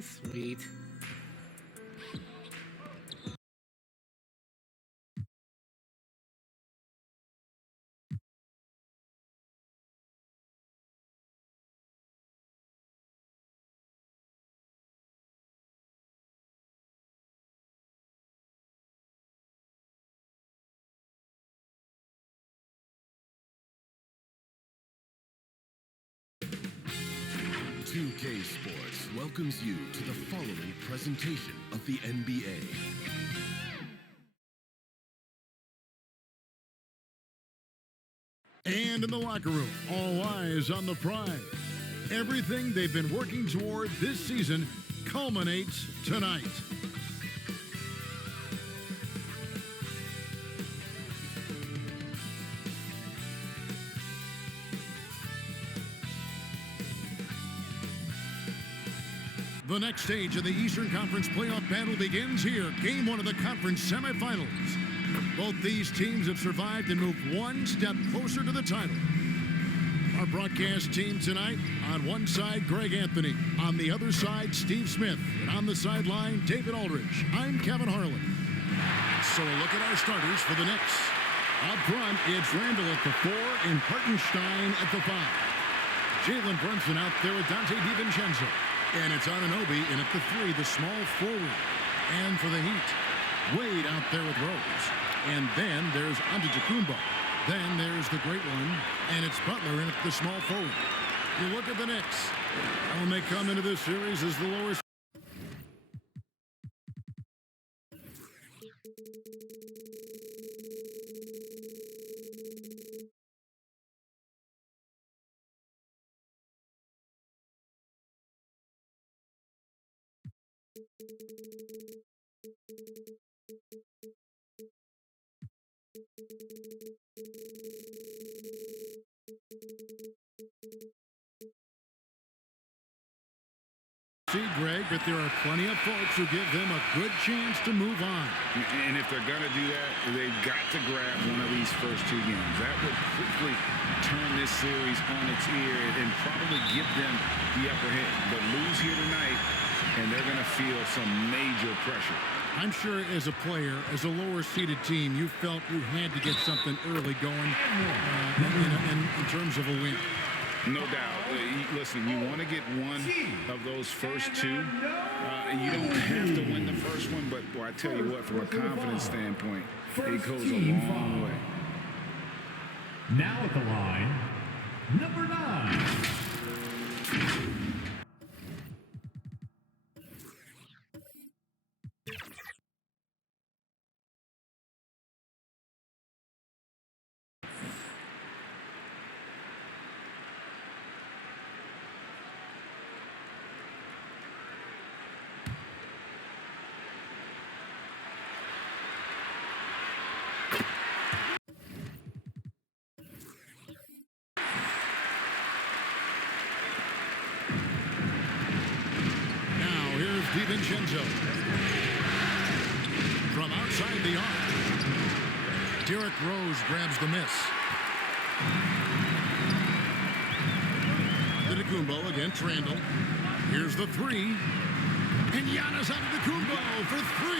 Sweet. UK Sports welcomes you to the following presentation of the NBA. And in the locker room, all eyes on the prize. Everything they've been working toward this season culminates tonight. The next stage of the Eastern Conference playoff battle begins here. Game one of the conference semifinals. Both these teams have survived and moved one step closer to the title. Our broadcast team tonight, on one side, Greg Anthony. On the other side, Steve Smith. And on the sideline, David Aldridge. I'm Kevin Harlan. So a look at our starters for the Knicks. Up front, it's Randall at the 4 and Hartenstein at the 5. Jalen Brunson out there with Dante DiVincenzo. And it's Anunoby in at the 3, the small forward. And for the Heat, Wade out there with Rose. And then there's Antetokounmpo. Then there's the great one, and it's Butler in at the small forward. You look at the Knicks. When they come into this series as the lowest. Greg, but there are plenty of folks who give them a good chance to move on. And if they're going to do that, they've got to grab one of these first two games. That would quickly turn this series on its ear and probably give them the upper hand. But lose here tonight, and they're going to feel some major pressure. I'm sure as a player, as a lower-seeded team, you felt you had to get something early going in terms of a win. No doubt. Listen, you want to get one of those first two. You don't have to win the first one, but boy, I tell you what, from a confidence standpoint, it goes a long way. Now at the line, number 9. DiVincenzo. From outside the arc. Derrick Rose grabs the miss. Antetokounmpo against Randall. Here's the 3. And Giannis Antetokounmpo for 3.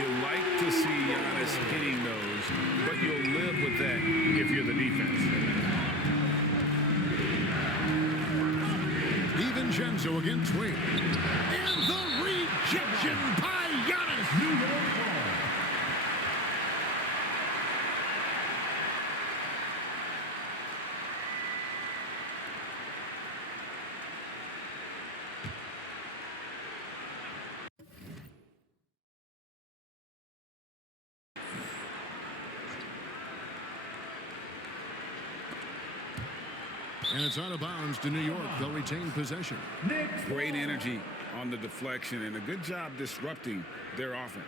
You like to see Giannis hitting those, but you'll live with that if you're the defense. DiVincenzo against Wade. And the rejection by Giannis. New York ball. And it's out of bounds to New York. They'll retain possession. Great energy on the deflection and a good job disrupting their offense.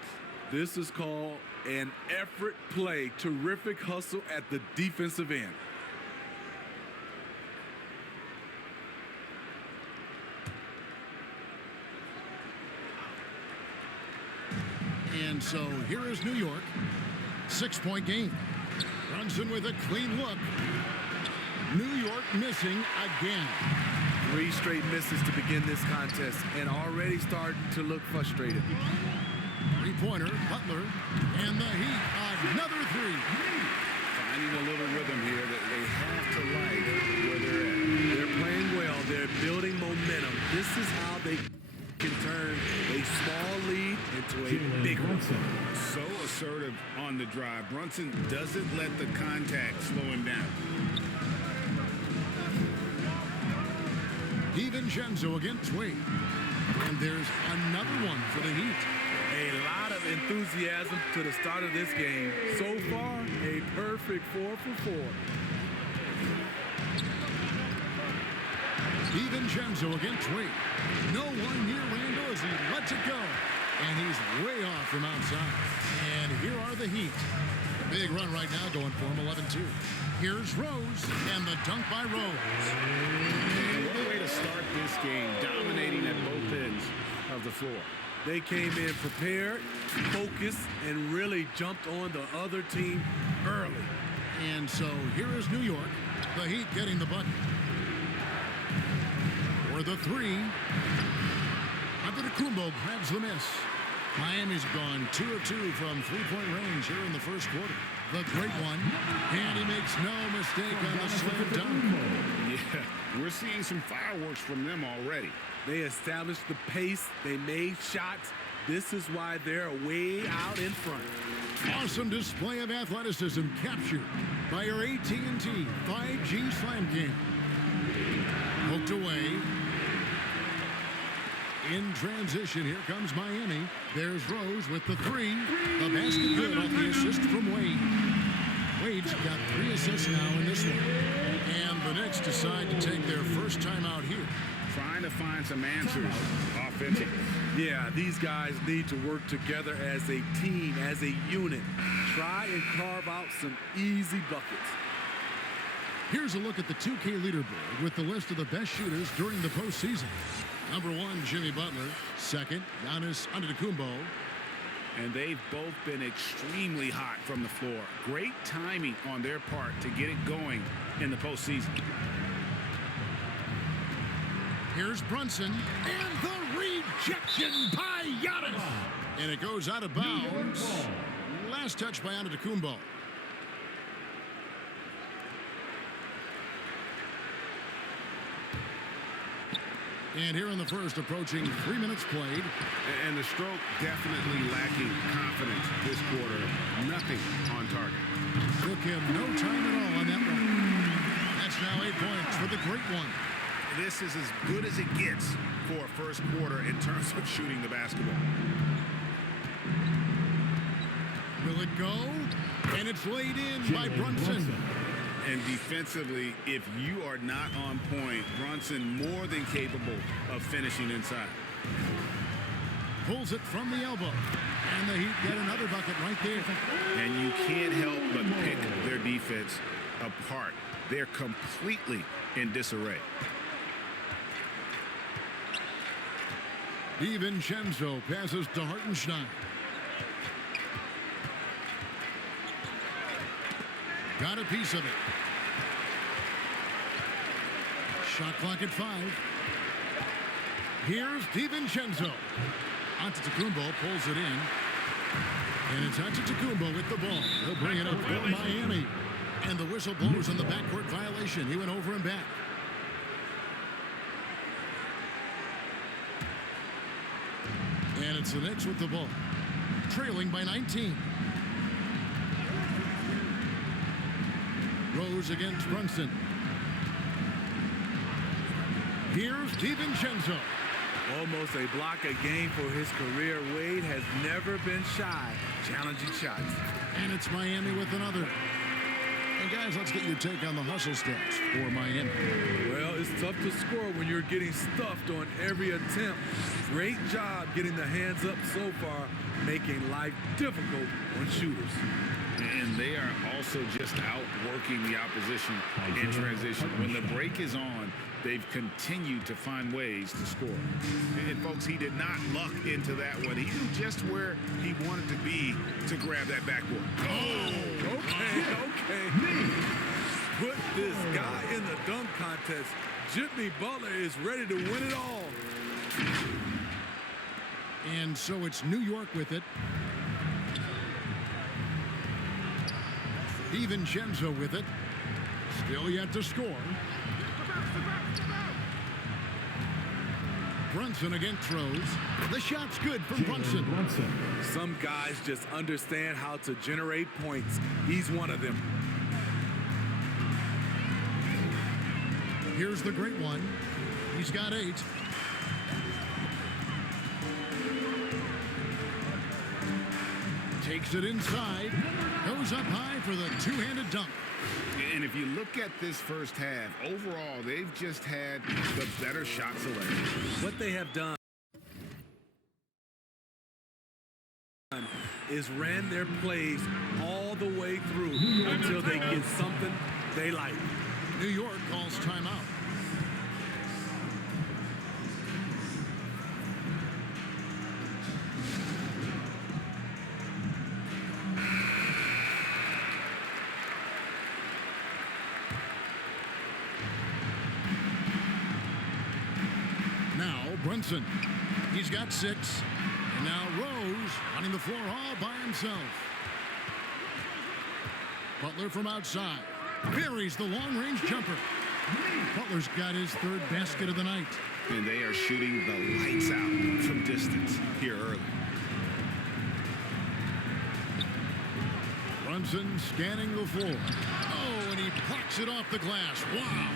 This is called an effort play. Terrific hustle at the defensive end. And so here is New York. 6-point game. Brunson with a clean look. New York missing again. 3 straight misses to begin this contest and already starting to look frustrated. Three-pointer, Butler, and the Heat, another 3. Finding a little rhythm here that they have to like where they're at. They're playing well. They're building momentum. This is how they can turn a small lead into a big one. So assertive on the drive. Brunson doesn't let the contact slow him down. DiVincenzo against Wade. And there's another one for the Heat. A lot of enthusiasm to the start of this game. So far, a perfect 4 for 4. DiVincenzo against Wade. No one near Randall as he lets it go. And he's way off from outside. And here are the Heat. Big run right now going for him, 11-2. Here's Rose, and the dunk by Rose. And what a way to start this game, dominating at both ends of the floor. They came in prepared, focused, and really jumped on the other team early. And so here is New York. The Heat getting the bucket. For the 3. Antetokounmpo grabs the miss. Miami's gone 2 of 2 from 3-point range here in the first quarter. The great one, and he makes no mistake on the slam dunk. Yeah, we're seeing some fireworks from them already. They established the pace. They made shots. This is why they're way out in front. Awesome display of athleticism captured by your AT&T 5G slam game. Poked away. In transition, here comes Miami. There's Rose with the 3. The basket good off the assist from Wade. Wade's got 3 assists now in this one. And the Knicks decide to take their first time out here. Trying to find some answers offensively. Yeah, these guys need to work together as a team, as a unit. Try and carve out some easy buckets. Here's a look at the 2K leaderboard with the list of the best shooters during the postseason. Number 1, Jimmy Butler. Second, Giannis Antetokounmpo. And they've both been extremely hot from the floor. Great timing on their part to get it going in the postseason. Here's Brunson, and the rejection by Giannis. And it goes out of bounds. Last touch by Antetokounmpo. And here in the first, approaching 3 minutes played. And the stroke definitely lacking confidence this quarter. Nothing on target. Took him no time at all on that one. That's now 8 points for the great one. This is as good as it gets for a first quarter in terms of shooting the basketball. Will it go? And it's laid in by Brunson. And defensively, if you are not on point, Brunson more than capable of finishing inside. Pulls it from the elbow. And the Heat get another bucket right there. And you can't help but pick their defense apart. They're completely in disarray. DiVincenzo passes to Hartenstein. Got a piece of it. Shot clock at 5. Here's DiVincenzo. Antetokounmpo pulls it in. And it's Antetokounmpo with the ball. He'll bring it up for Miami. And the whistle blows on the backcourt violation. He went over and back. And it's the Knicks with the ball. Trailing by 19. Rose against Brunson. Here's DiVincenzo. Almost a block a game for his career. Wade has never been shy challenging shots. And it's Miami with another. And guys, let's get your take on the hustle stats for Miami. Well, it's tough to score when you're getting stuffed on every attempt. Great job getting the hands up so far, making life difficult on shooters. And they are also just outworking the opposition in transition. When the break is on, they've continued to find ways to score. And folks, he did not luck into that one. He knew just where he wanted to be to grab that backboard. Okay. Put this guy in the dunk contest. Jimmy Butler is ready to win it all. And so it's New York with it. DiVincenzo with it. Still yet to score. Brunson again throws. The shot's good from Brunson. Some guys just understand how to generate points. He's one of them. Here's the great one. He's got 8. Takes it inside. Goes up high for the two-handed dunk. And if you look at this first half, overall, they've just had the better shot selection. What they have done is ran their plays all the way through until they get something they like. New York calls timeout. Now Brunson. He's got 6. And now Rose running the floor all by himself. Butler from outside. Buries the long-range jumper. Butler's got his 3rd basket of the night. And they are shooting the lights out from distance here early. Brunson scanning the floor. Oh, and he blocks it off the glass. Wow.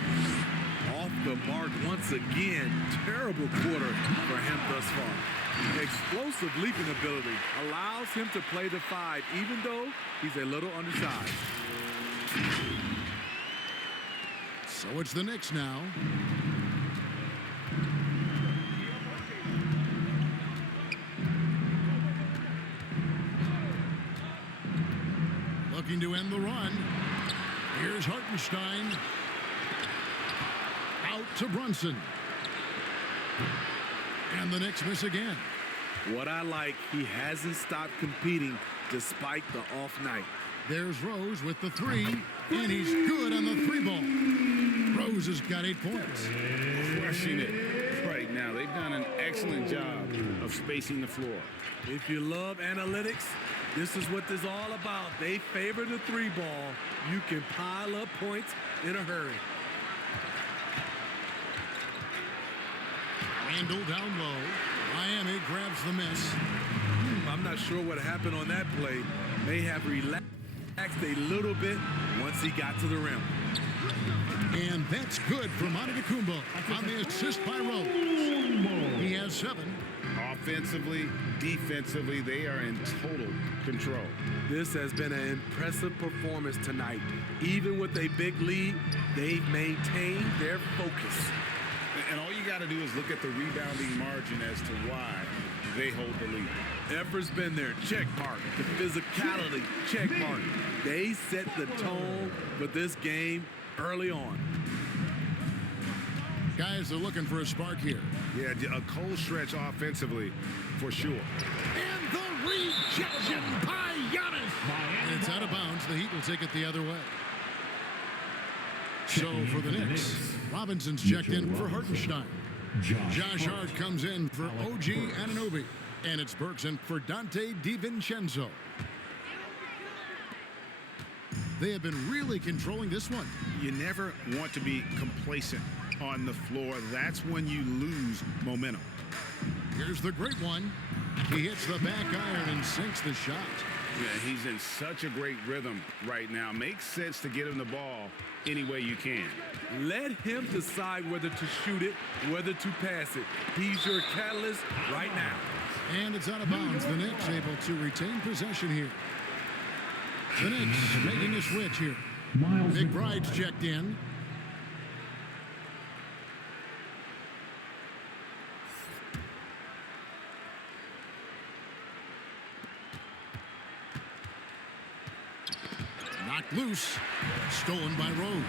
Off the mark once again. Terrible quarter for him thus far. Explosive leaping ability allows him to play the 5, even though he's a little undersized. So it's the Knicks now. Looking to end the run. Here's Hartenstein. Out to Brunson. And the Knicks miss again. What I like, he hasn't stopped competing despite the off night. There's Rose with the 3, and he's good on the 3 ball. Rose has got 8 points. Crushing it right now. They've done an excellent job of spacing the floor. If you love analytics, this is what this is all about. They favor the 3 ball. You can pile up points in a hurry. Randall down low. Miami grabs the miss. I'm not sure what happened on that play. May have relaxed a little bit once he got to the rim. And that's good from Antetokounmpo on the assist by Rose. He has 7. Offensively, defensively, they are in total control. This has been an impressive performance tonight. Even with a big lead, they've maintained their focus. And all you got to do is look at the rebounding margin as to why they hold the lead. Effort's been there, check mark. The physicality, check mark. They set the tone for this game early on. Guys are looking for a spark here. Yeah, a cold stretch offensively, for sure. And the rejection by Giannis. And it's out of bounds. The Heat will take it the other way. So for the Knicks, Robinson's checked in for Hartenstein. Josh Hart comes in for OG Anunoby. And it's Bergson for Dante DiVincenzo. They have been really controlling this one. You never want to be complacent on the floor. That's when you lose momentum. Here's the great one. He hits the back iron and sinks the shot. Yeah, he's in such a great rhythm right now. Makes sense to get him the ball any way you can. Let him decide whether to shoot it, whether to pass it. He's your catalyst right now. And it's out of bounds. The Knicks able to retain possession here. The Knicks making a switch here. McBride's checked in. Knocked loose. Stolen by Rose.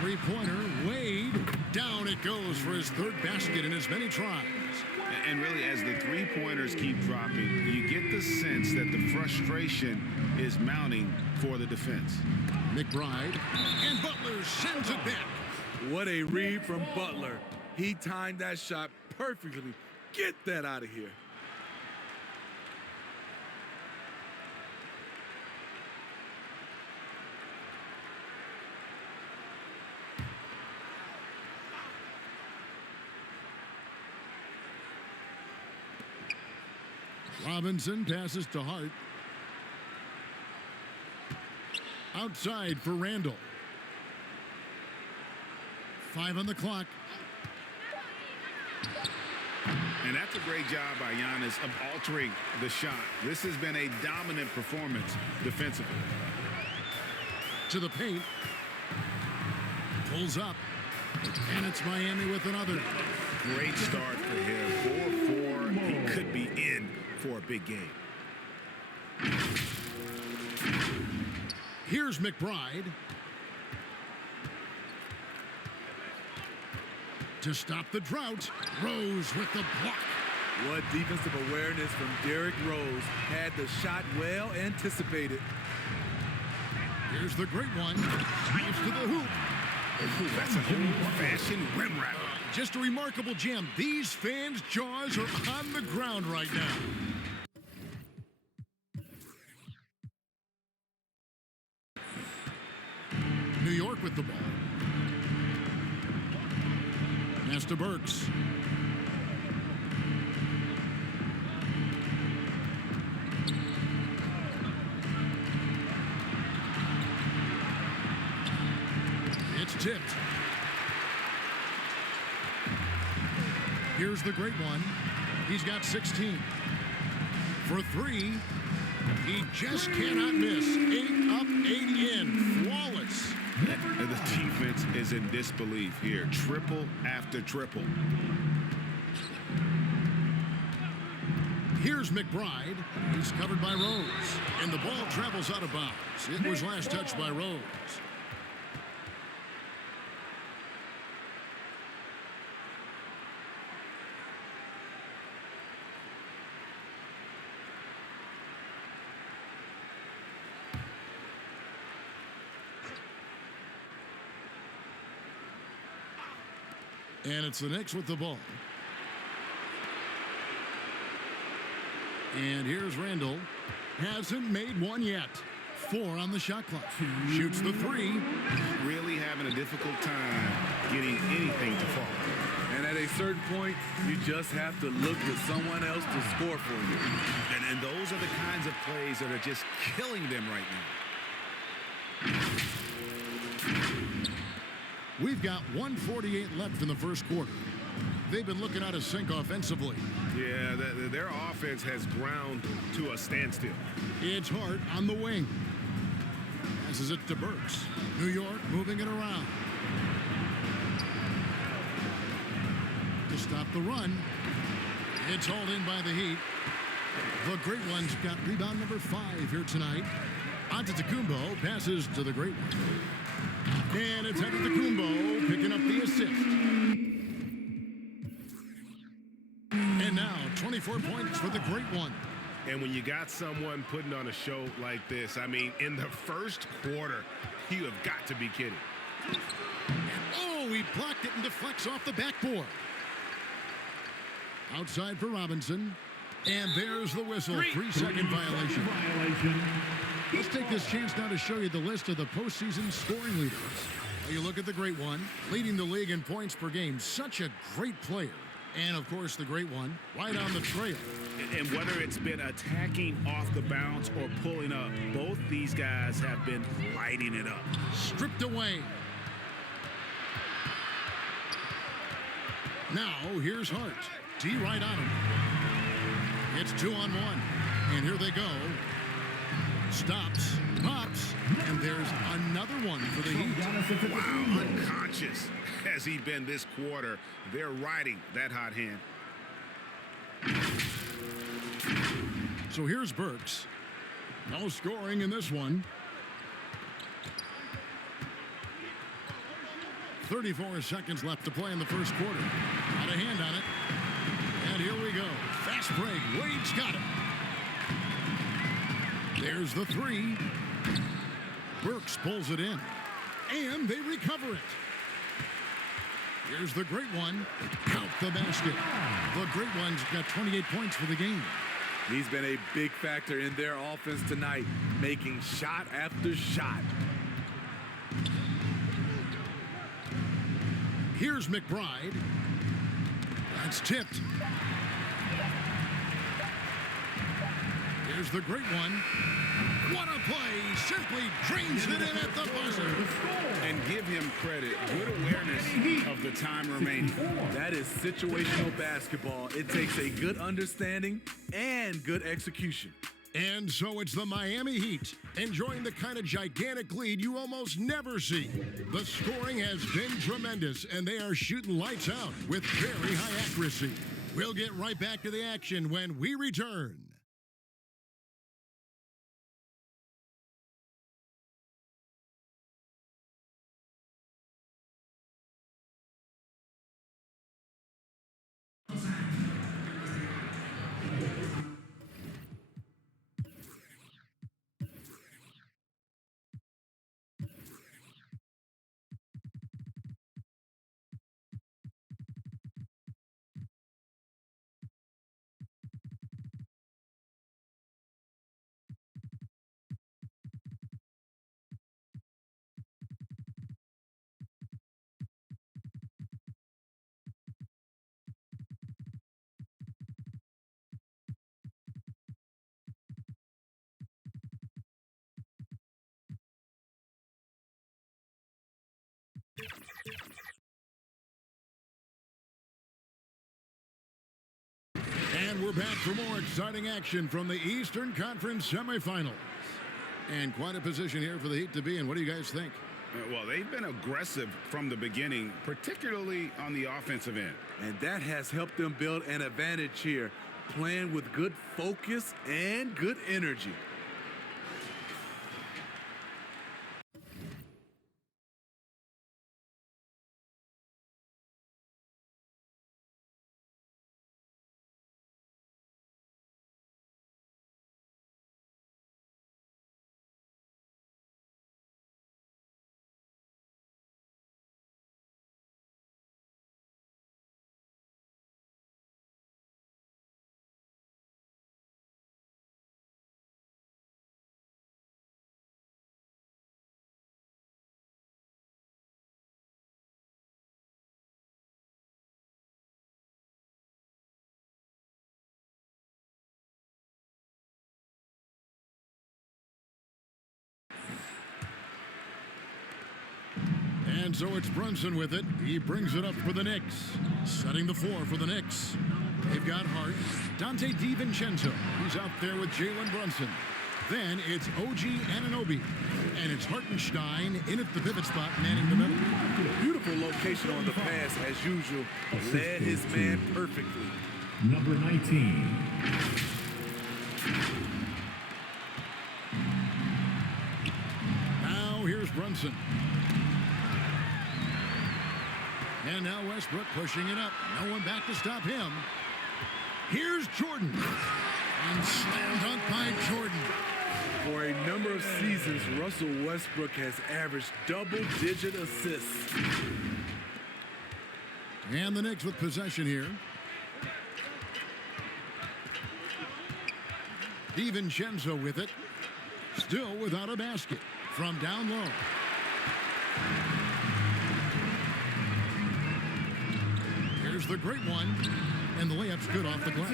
Three-pointer. Wade. Down it goes for his 3rd basket in as many tries. And really, as the three-pointers keep dropping, you get the sense that the frustration is mounting for the defense. McBride. And Butler sends it back. What a read from Butler. He timed that shot perfectly. Get that out of here. Robinson passes to Hart. Outside for Randall. 5 on the clock. And that's a great job by Giannis of altering the shot. This has been a dominant performance defensively. To the paint. Pulls up. And it's Miami with another. Great start for him. 4-4. He could be in for a big game. Here's McBride. To stop the drought, Rose with the block. What defensive awareness from Derrick Rose. Had the shot well anticipated. Here's the great one. Drives to the hoop. Ooh, that's an old-fashioned rim rattler. Just a remarkable jam. These fans' jaws are on the ground right now. New York with the ball. Pass to Burks. It's tipped. Here's the great one. He's got 16. For 3, he just cannot miss. 8 up, 80 in. Flawless. And the defense is in disbelief here. Triple after triple. Here's McBride. He's covered by Rose. And the ball travels out of bounds. It was last touched by Rose. And it's the Knicks with the ball. And here's Randall. Hasn't made one yet. 4 on the shot clock. Shoots the 3. Really having a difficult time getting anything to fall. And at a certain point, you just have to look to someone else to score for you. And those are the kinds of plays that are just killing them right now. We've got 1:48 left in the first quarter. They've been looking out of sync offensively. Yeah, their offense has ground to a standstill. It's Hart on the wing. Passes it to Burks. New York moving it around. To stop the run. It's hauled in by the Heat. The great one's got rebound number 5 here tonight. Antetokounmpo passes to the great one. And it's Antetokounmpo picking up the assist. And now 24 points for the great one. And when you got someone putting on a show like this, I mean, in the first quarter, you have got to be kidding. Oh, he blocked it and deflects off the backboard. Outside for Robinson. And there's the whistle. 3-second violation. Let's take this chance now to show you the list of the postseason scoring leaders. You look at the great one, leading the league in points per game. Such a great player. And, of course, the great one, right on the trail. And whether it's been attacking off the bounce or pulling up, both these guys have been lighting it up. Stripped away. Now, here's Hart. D right on him. It's 2-on-1. And here they go. Stops, pops, and there's another one for the Heat. Wow, unconscious has he been this quarter. They're riding that hot hand. So here's Burks. No scoring in this one. 34 seconds left to play in the first quarter. Got a hand on it. And here we go. Fast break. Wade's got it. There's the 3. Burks pulls it in. And they recover it. Here's the great one. Count the basket. The great one's got 28 points for the game. He's been a big factor in their offense tonight, making shot after shot. Here's McBride. That's tipped. Here's the great one. What a play. Simply drains it in at the buzzer. And give him credit. Good awareness of the time remaining. That is situational basketball. It takes a good understanding and good execution. And so it's the Miami Heat enjoying the kind of gigantic lead you almost never see. The scoring has been tremendous, and they are shooting lights out with very high accuracy. We'll get right back to the action when we return. And we're back for more exciting action from the Eastern Conference semifinals. And quite a position here for the Heat to be in. What do you guys think? Well, they've been aggressive from the beginning, particularly on the offensive end. And that has helped them build an advantage here, playing with good focus and good energy. And so it's Brunson with it. He brings it up for the Knicks. Setting the floor for the Knicks. They've got Hart. Dante DiVincenzo. He's out there with Jalen Brunson. Then it's OG Anunoby. And it's Hartenstein in at the pivot spot, manning the middle. Beautiful location on the pass, as usual. Led his man perfectly. Number 19. Now here's Brunson. And now Westbrook pushing it up. No one back to stop him. Here's Jordan. And slam dunk by Jordan. For a number of seasons, Russell Westbrook has averaged double-digit assists. And the Knicks with possession here. DiVincenzo with it. Still without a basket. From down low. Here's the great one. And the layup's good off the glass.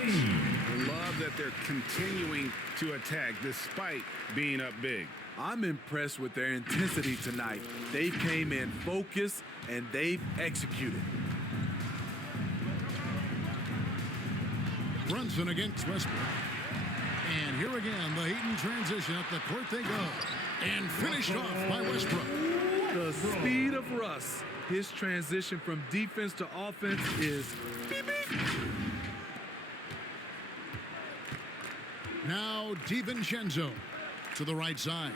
Love that they're continuing to attack despite being up big. I'm impressed with their intensity tonight. They came in focused and they've executed. Brunson against Westbrook. And here again, the Heat in transition. Up the court they go. And finished off by Westbrook. The speed of Russ. His transition from defense to offense is beep, beep. Now DiVincenzo to the right side.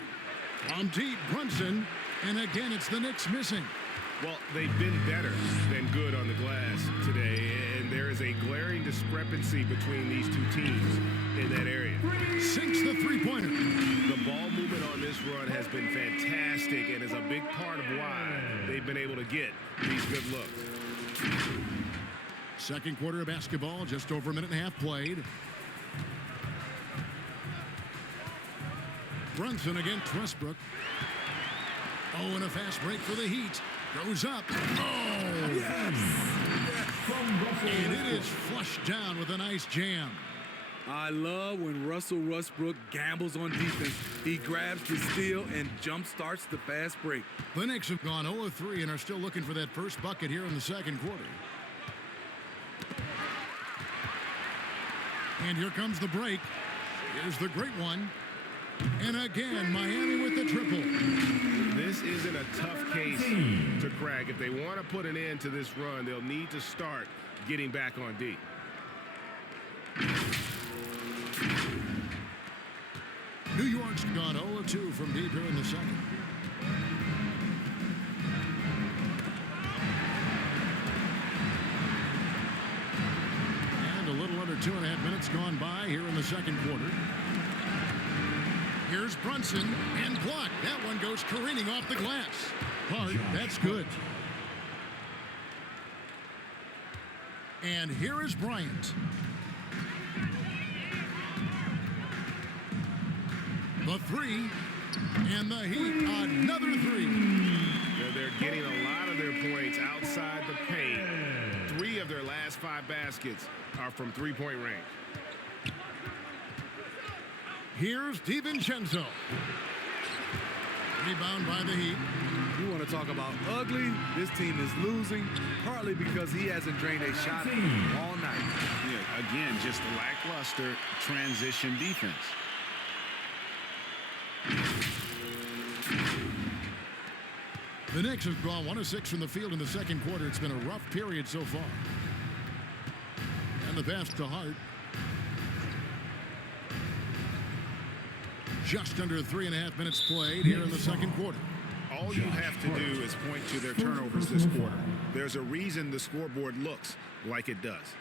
From deep, Brunson. And again, it's the Knicks missing. Well, they've been better than good on the glass today, and and there is a glaring discrepancy between these two teams in that area. Sinks the three-pointer. The ball movement on this run has been fantastic and is a big part of why they've been able to get these good looks. Second quarter of basketball, just over a minute and a half played. Brunson against Westbrook. Oh, and a fast break for the Heat. Goes up. Oh! Yes! And it is flushed down with a nice jam. I love when Russell Westbrook gambles on defense. He grabs the steal and jump starts the fast break. The Knicks have gone 0 of 3 and are still looking for that first bucket here in the second quarter. And here comes the break. Here's the great one. And again, Miami with the triple. This isn't a tough case to crack. If they want to put an end to this run, they'll need to start getting back on D. New York's gone 0 of 2 from deep here in the second. And a little under 2.5 minutes gone by here in the second quarter. Here's Brunson and blocked. That one goes careening off the glass. Hard. That's good. And here is Bryant. The three. And the Heat, another three. They're getting a lot of their points outside the paint. 3 of their last 5 baskets are from three-point range. Here's DiVincenzo. Rebound by the Heat. You want to talk about ugly? This team is losing, partly because he hasn't drained a shot all night. Yeah, again, just lackluster transition defense. The Knicks have gone 1 of 6 from the field in the second quarter. It's been a rough period so far. And the pass to Hart. Just under 3.5 minutes played here in the second quarter. All you have to do is point to their turnovers this quarter. There's a reason the scoreboard looks like it does.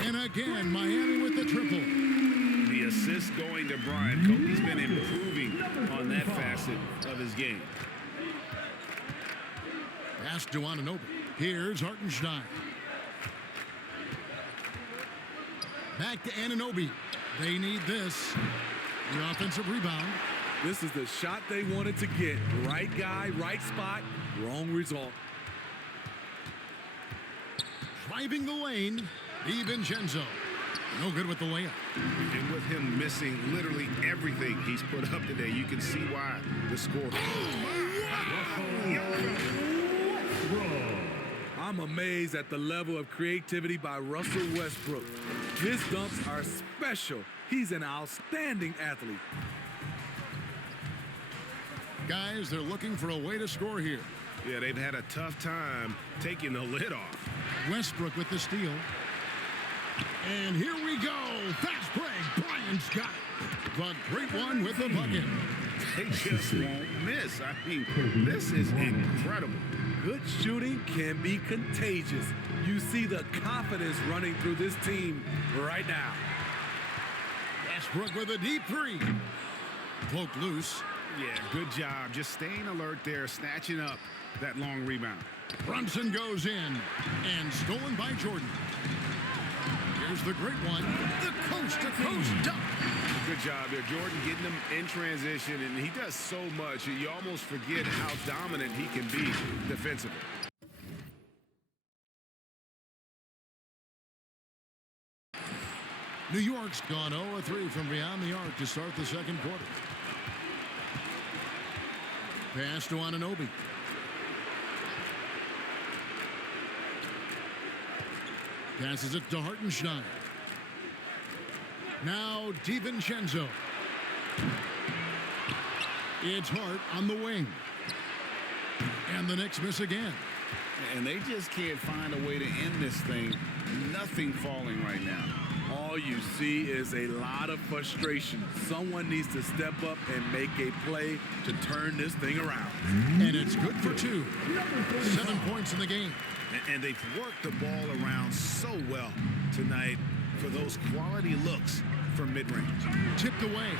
And again, Miami with the triple. The assist going to Bryant. Kobe's been improving on that facet of his game. Pass to Anunoby. Here's Hartenstein. Back to Anunoby. They need this. The offensive rebound. This is the shot they wanted to get. Right guy, right spot, wrong result. Driving the lane, DiVincenzo. No good with the layup. And with him missing literally everything he's put up today, you can see why the score. I'm amazed at the level of creativity by Russell Westbrook. His dunks are special. He's an outstanding athlete. Guys, they're looking for a way to score here. Yeah, they've had a tough time taking the lid off. Westbrook with the steal. And here we go. Fast break. Bryant's got it. The great one with the bucket. They just won't miss. I mean, this is incredible. Good shooting can be contagious. You see the confidence running through this team right now. Westbrook with a deep three. Poked loose. Yeah, good job. Just staying alert there, snatching up that long rebound. Brunson goes in and stolen by Jordan. Here's the great one. The coast-to-coast dunk. Good job there, Jordan, getting them in transition, and he does so much. You almost forget how dominant he can be defensively. New York's gone 0-3 from beyond the arc to start the second quarter. Pass to Anunoby. Passes it to Hartenstein. Now DiVincenzo. It's Hart on the wing. And the Knicks miss again. And they just can't find a way to end this thing. Nothing falling right now. All you see is a lot of frustration. Someone needs to step up and make a play to turn this thing around. And it's good for 2. 7 points in the game. And they've worked the ball around so well tonight for those quality looks from mid-range. Tipped away.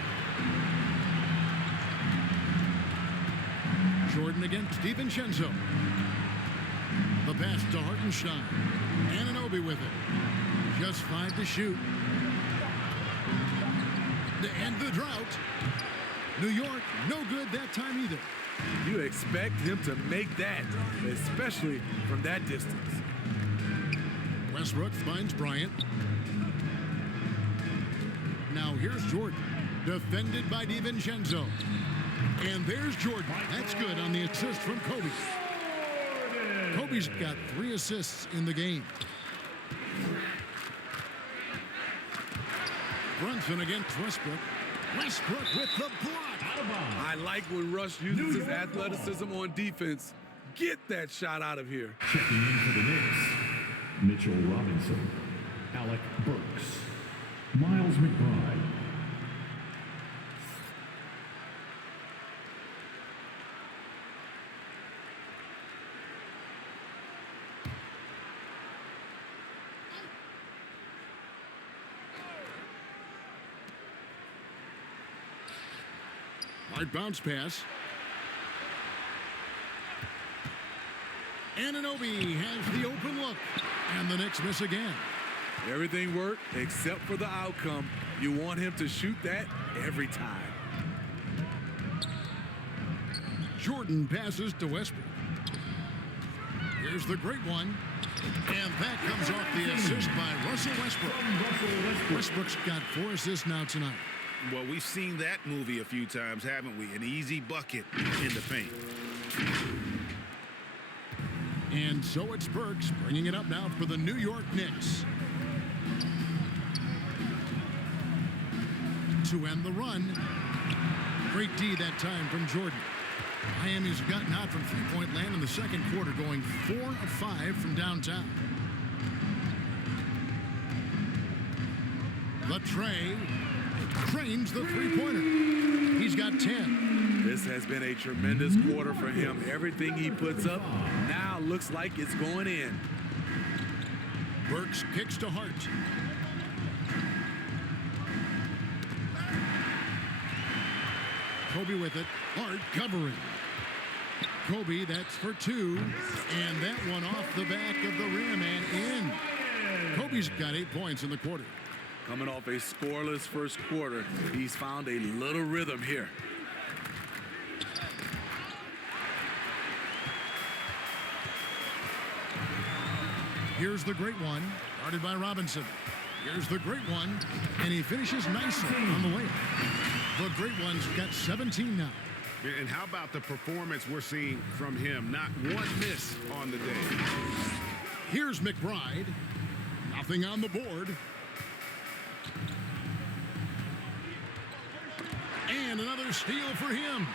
Jordan against DiVincenzo. The pass to Hartenstein. Anunoby with it. Just 5 to shoot. To end the drought. New York, no good that time either. You expect him to make that, especially from that distance. Westbrook finds Bryant. Now here's Jordan. Defended by DiVincenzo. And there's Jordan. That's good on the assist from Kobe. Kobe's got 3 assists in the game. Brunson against Westbrook. Westbrook with the block. I like when Russ uses his athleticism on defense. Get that shot out of here. Checking in for the Knicks, Mitchell Robinson, Alec Burks, Miles McBride. Hard bounce pass. Anunoby has the open look. And the Knicks miss again. Everything worked except for the outcome. You want him to shoot that every time. Jordan passes to Westbrook. Here's the great one. And that comes off the assist by Russell Westbrook. Westbrook's got 4 assists now tonight. Well, we've seen that movie a few times, haven't we? An easy bucket in the paint. And so it's Burks bringing it up now for the New York Knicks. To end the run. Great D that time from Jordan. Miami's gotten out from three-point land in the second quarter, going 4 of 5 from downtown. Latrey drains the three-pointer. He's got 10. This has been a tremendous quarter for him. Everything he puts up now looks like it's going in. Burks kicks to Hart. Kobe with it. Hart covering. Kobe, that's for 2. And that one off the back of the rim and in. Kobe's got 8 points in the quarter. Coming off a scoreless first quarter, he's found a little rhythm here. Here's the great one, guarded by Robinson. Here's the great one, and he finishes nicely on the layup. The great one's got 17 now. And how about the performance we're seeing from him? Not one miss on the day. Here's McBride. Nothing on the board. And another steal for him.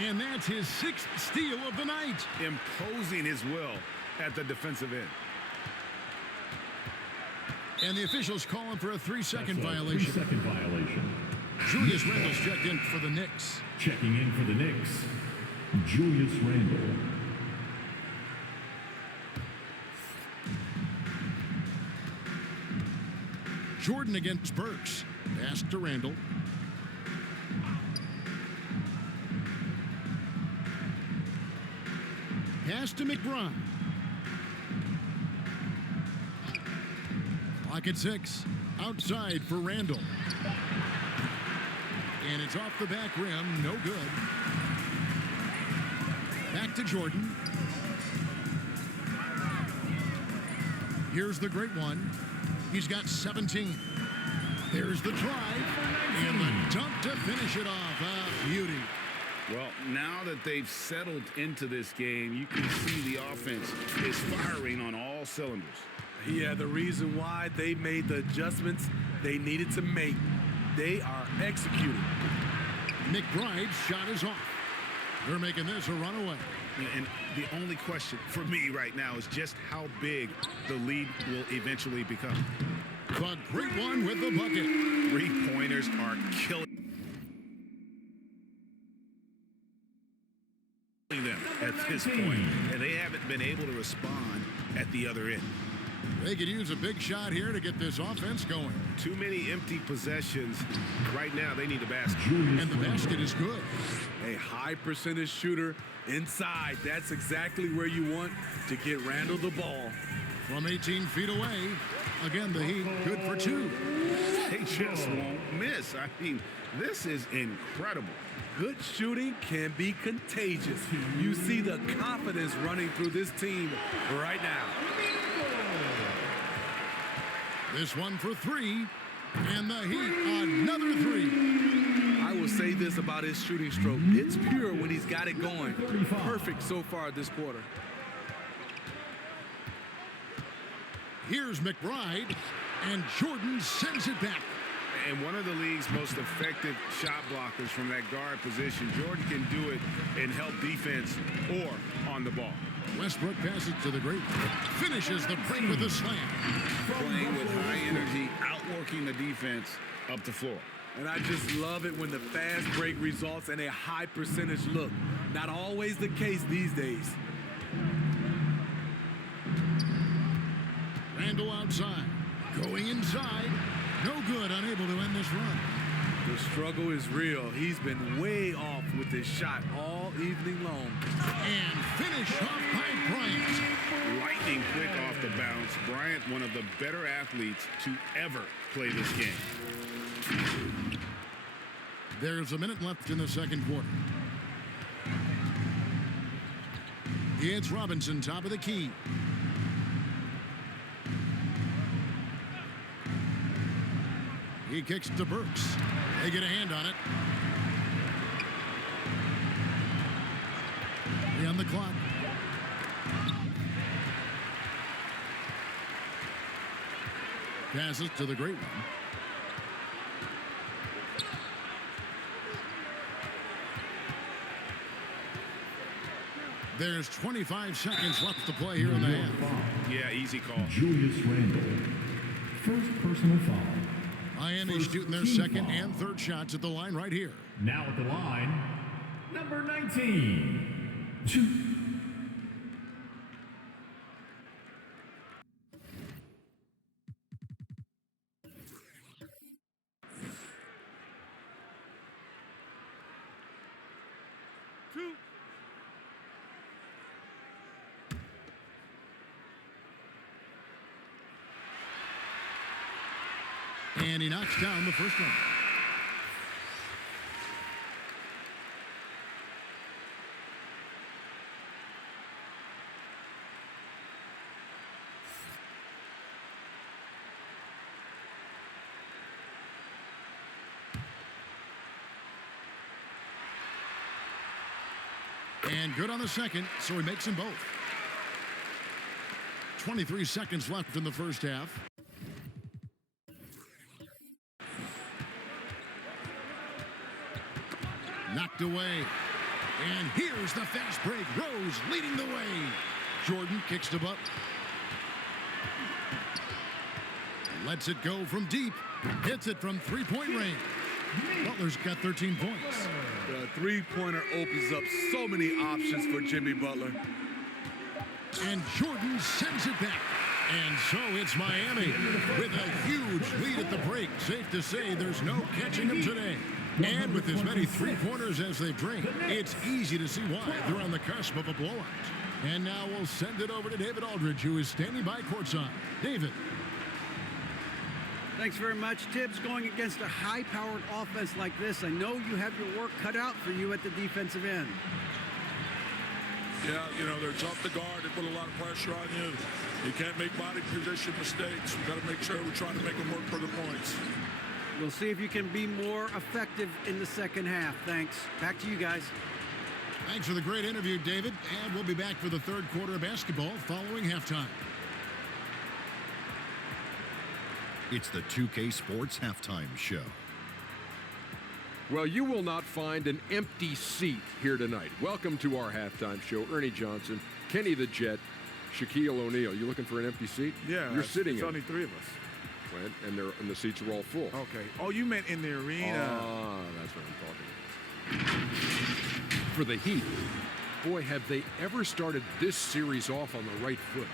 And that's his 6th steal of the night. Imposing his will at the defensive end. And the officials calling for a 3-second violation. 3-second violation. Julius Randle's checked in for the Knicks. Checking in for the Knicks, Julius Randle. Jordan against Burks. Pass to Randle. Pass to McBride. Clock at 6. Outside for Randle. And it's off the back rim. No good. Back to Jordan. Here's the great one. He's got 17. There's the drive. And the dunk to finish it off. A beauty. Well, now that they've settled into this game, you can see the offense is firing on all cylinders. Yeah, the reason why they made the adjustments they needed to make. They are executing. McBride's shot is off. They're making this a runaway. And the only question for me right now is just how big the lead will eventually become. The great one with the bucket. 3-pointers are killing them at this point, and they haven't been able to respond at the other end. They could use a big shot here to get this offense going. Too many empty possessions. Right now, they need a basket. And the basket is good. A high percentage shooter inside. That's exactly where you want to get Randall the ball. From 18 feet away, again, the Heat good for 2. They just won't miss. I mean, this is incredible. Good shooting can be contagious. You see the confidence running through this team right now. This one for 3, and the Heat another 3. I will say this about his shooting stroke. It's pure when he's got it going. Perfect so far this quarter. Here's McBride, and Jordan sends it back. And one of the league's most effective shot blockers from that guard position. Jordan can do it and help defense or on the ball. Westbrook passes to the great. Finishes the break with a slam. Playing with high energy, outworking the defense up the floor. And I just love it when the fast break results in a high percentage look. Not always the case these days. Randall outside. Going inside. No good, unable to end this run. The struggle is real. He's been way off with his shot all evening long. And finish off by Bryant. Lightning quick off the bounce. Bryant, one of the better athletes to ever play this game. There's a minute left in the second quarter. It's Robinson, top of the key. He kicks to Burks. They get a hand on it. 3 on the clock. Passes to the great one. There's 25 seconds left to play here in the half. Yeah, easy call. Julius Randle. First personal foul. Miami shooting their second and third shots at the line right here. Now at the line, number 19. 2. And he knocks down the first one. And good on the second, so he makes them both. 23 seconds left in the first half. Knocked away. And here's the fast break. Rose leading the way. Jordan kicks to Butler. Lets it go from deep. Hits it from three-point range. Butler's got 13 points. The three-pointer opens up so many options for Jimmy Butler. And Jordan sends it back. And so it's Miami with a huge lead at the break. Safe to say there's no catching them today. And with as many three-pointers as they bring, it's easy to see why they're on the cusp of a blowout. And now we'll send it over to David Aldridge, who is standing by courtside. David. Thanks very much, Tibbs. Going against a high-powered offense like this, I know you have your work cut out for you at the defensive end. Yeah, you know, they're tough to guard. They put a lot of pressure on you. You can't make body position mistakes. We've got to make sure we're trying to make them work for the points. We'll see if you can be more effective in the second half. Thanks. Back to you guys. Thanks for the great interview, David. And we'll be back for the third quarter of basketball following halftime. It's the 2K Sports Halftime Show. Well, you will not find an empty seat here tonight. Welcome to our halftime show. Ernie Johnson, Kenny the Jet, Shaquille O'Neal. You looking for an empty seat? Yeah. You're sitting There's in. only 3 of us. Right, and the seats are all full. Okay. Oh, you meant in the arena. Ah, that's what I'm talking about. For the Heat, boy, have they ever started this series off on the right foot.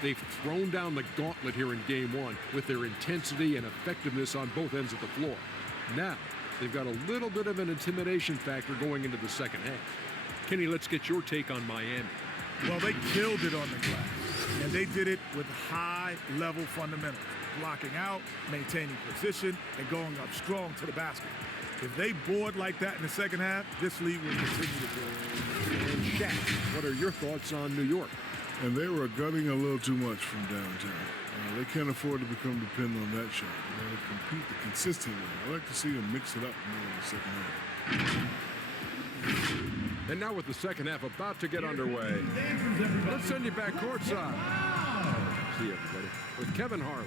They've thrown down the gauntlet here in Game 1 with their intensity and effectiveness on both ends of the floor. Now, they've got a little bit of an intimidation factor going into the second half. Kenny, let's get your take on Miami. Well, they killed it on the glass, and they did it with high-level fundamentals, blocking out, maintaining position, and going up strong to the basket. If they board like that in the second half, this league will continue to build. And Shaq, what are your thoughts on New York? And they were gutting a little too much from downtown. They can't afford to become dependent on that shot. They got to compete consistently. I like to see them mix it up more in the second half. And now with the second half about to get underway, let's send you back courtside. See you, everybody, with Kevin Harlan.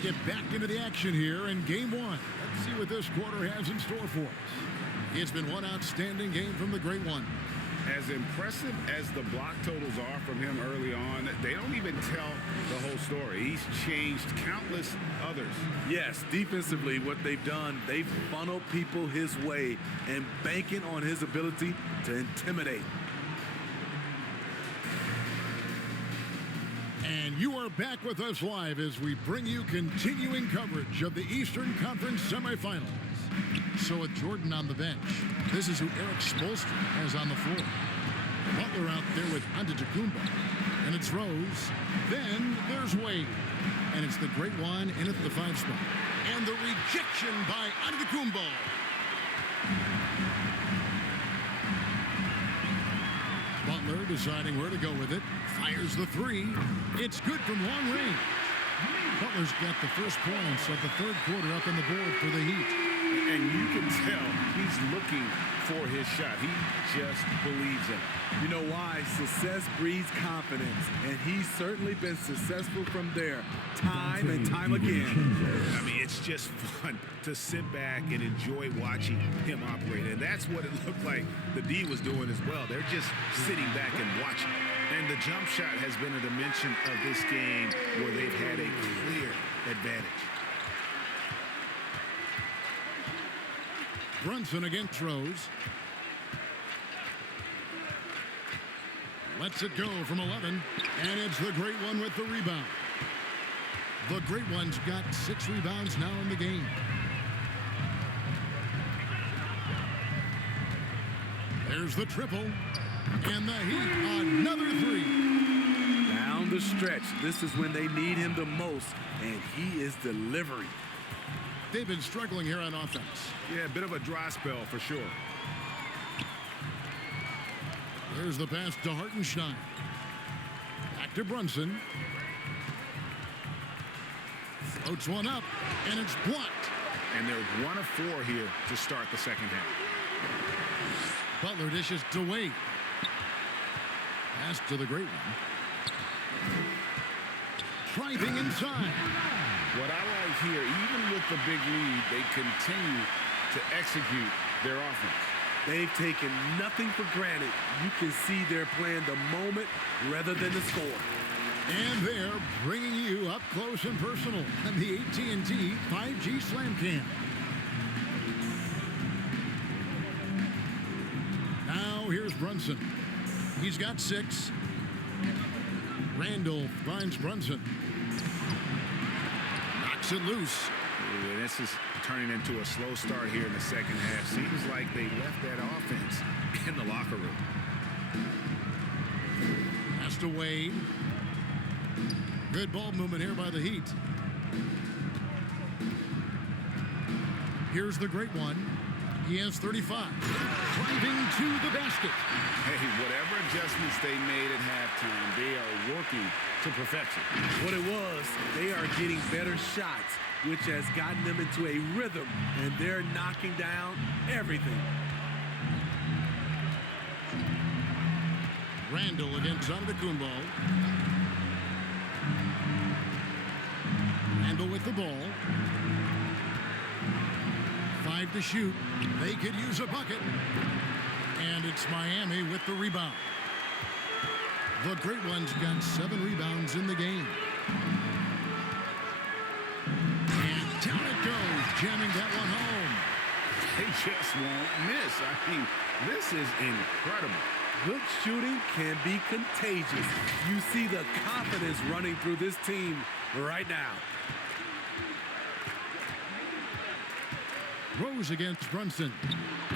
to get back into the action here in game one. Let's see what this quarter has in store for us. It's been one outstanding game from the Great One. As impressive as the block totals are from him early on, they don't even tell the whole story. He's changed countless others. Yes, defensively, what they've done, they've funneled people his way and banking on his ability to intimidate. And you are back with us live as we bring you continuing coverage of the Eastern Conference semifinals. So with Jordan on the bench, this is who Eric Spoelstra has on the floor. Butler out there with Antetokounmpo. And it's Rose. Then there's Wade. And it's the Great One in at the 5 spot. And the rejection by Antetokounmpo. Butler deciding where to go with it. Fires the 3. It's good from long range. Butler's got the first points of the third quarter up on the board for the Heat. And you can tell he's looking for his shot. He just believes in it. You know why? Success breeds confidence, and he's certainly been successful from there time and time again. I mean, it's just fun to sit back and enjoy watching him operate, and that's what it looked like the D was doing as well. They're just sitting back and watching. And the jump shot has been a dimension of this game where they've had a clear advantage. Brunson against Rose. Lets it go from 11. And it's the Great One with the rebound. The Great One's got 6 rebounds now in the game. There's the triple. And the Heat, another 3. Down the stretch, this is when they need him the most, and he is delivering. They've been struggling here on offense. Yeah, a bit of a dry spell for sure. There's the pass to Hartenstein. Back to Brunson. Floats one up, and it's blocked. And they're 1 of 4 here to start the second half. Butler dishes to Wade. Pass to the Great One. Driving inside. What I like here, even with the big lead, they continue to execute their offense. They've taken nothing for granted. You can see they're playing the moment rather than the score. And they're bringing you up close and personal on the AT&T 5G Slam Cam. Now here's Brunson. He's got 6. Randall finds Brunson. Knocks it loose. Ooh, this is turning into a slow start here in the second half. Seems like they left that offense in the locker room. Pass to Wade. Good ball movement here by the Heat. Here's the Great One. He has 35. Driving to the basket. Hey, whatever adjustments they made at halftime, they are working to perfection. What it was, they are getting better shots, which has gotten them into a rhythm, and they're knocking down everything. Randall against Antetokounmpo. Randall with the ball. 5 to shoot. They could use a bucket. And it's Miami with the rebound. The Great One's got 7 rebounds in the game. And down it goes, jamming that one home. They just won't miss. I mean, this is incredible. Good shooting can be contagious. You see the confidence running through this team right now. Rose against Brunson.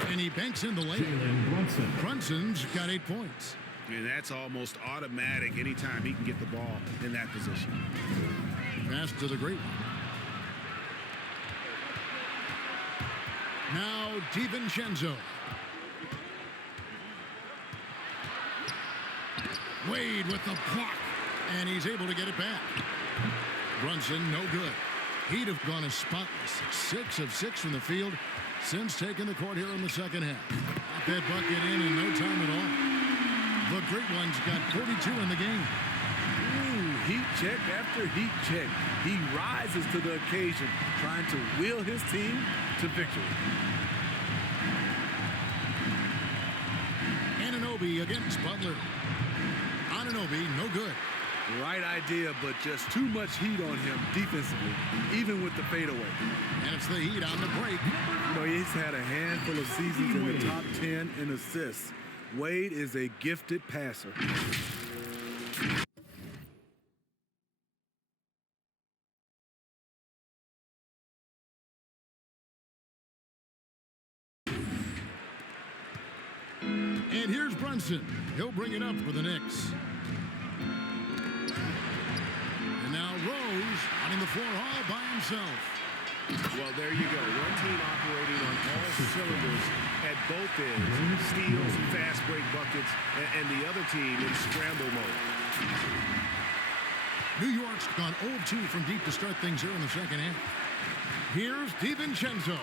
And he banks in the lane. Brunson. Brunson's got 8 points. And that's almost automatic anytime he can get the ball in that position. Pass to the Great One. Now DiVincenzo. Wade with the block. And he's able to get it back. Brunson, no good. He'd have gone as spotless. 6 of 6 from the field since taking the court here in the second half. Got that bucket in no time at all. The Great One's got 42 in the game. Ooh, heat check after heat check. He rises to the occasion, trying to wheel his team to victory. Anunoby against Butler. Anunoby, no good. Right idea, but just too much heat on him defensively, even with the fadeaway. And it's the Heat on the break. You know, he's had a handful of seasons in the top 10 in assists. Wade is a gifted passer. And here's Brunson. He'll bring it up for the Knicks. And now Rose running the floor all by himself. Well, there you go. One team operating on all cylinders at both ends. Steals, fast break buckets, and the other team in scramble mode. New York's gone 0-2 from deep to start things here in the second half. Here's DiVincenzo.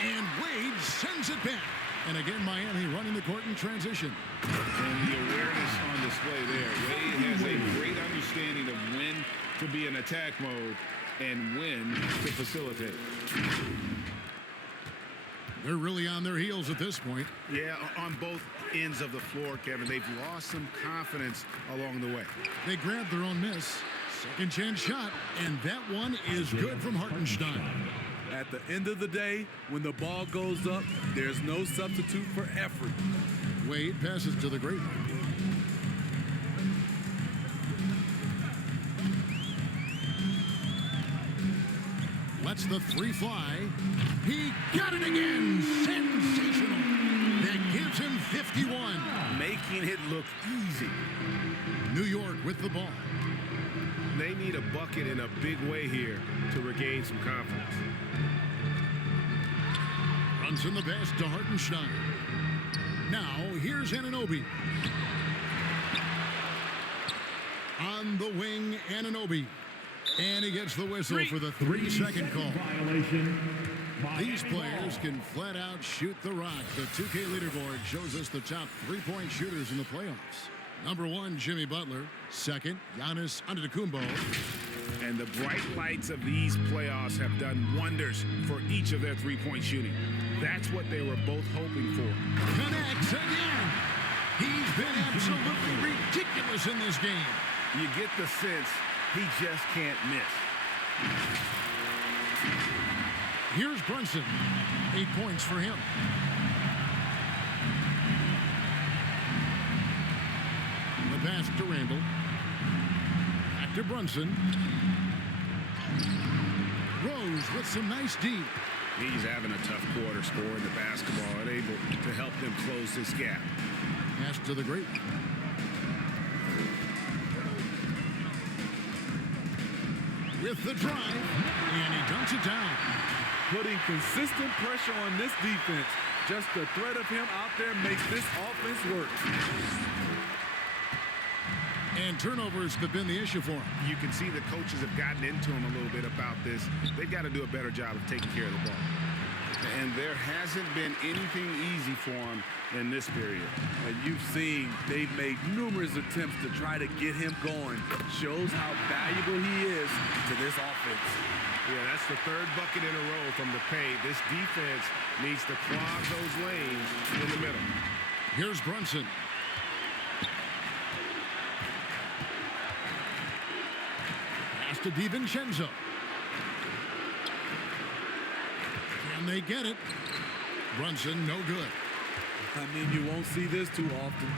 And Wade sends it back. And again, Miami running the court in transition. And the awareness on display there. Wade has a great understanding of when to be in attack mode and when to facilitate. They're really on their heels at this point. Yeah, on both ends of the floor, Kevin. They've lost some confidence along the way. They grabbed their own miss. Second chance shot, and that one is good from Hartenstein. At the end of the day, when the ball goes up, there's no substitute for effort. Wade passes to the great. Lets the three fly. He got it again. Sensational. That gives him 51. Making it look easy. New York with the ball. They need a bucket in a big way here to regain some confidence. Runs in the pass to Hartenstein. Now, here's Anunoby. On the wing, Anunoby. And he gets the whistle for the 3-second call. These players can flat out shoot the rock. The 2K leaderboard shows us the top three-point shooters in the playoffs. Number 1, Jimmy Butler. Second, Giannis Antetokounmpo. And the bright lights of these playoffs have done wonders for each of their three-point shooting. That's what they were both hoping for. Connects again. He's been absolutely ridiculous in this game. You get the sense he just can't miss. Here's Brunson. 8 points for him. The pass to Randall. Back to Brunson. Rose with some nice D. He's having a tough quarter scoring the basketball and able to help them close this gap. Pass to the great. With the drive, and he dunks it down. Putting consistent pressure on this defense. Just the threat of him out there makes this offense work. And turnovers have been the issue for him. You can see the coaches have gotten into him a little bit about this. They've got to do a better job of taking care of the ball. And there hasn't been anything easy for him in this period. And you've seen they've made numerous attempts to try to get him going. Shows how valuable he is to this offense. Yeah, that's the third bucket in a row from the paint. This defense needs to clog those lanes in the middle. Here's Brunson. Pass to DiVincenzo. Can they get it? Brunson, no good. I mean, you won't see this too often.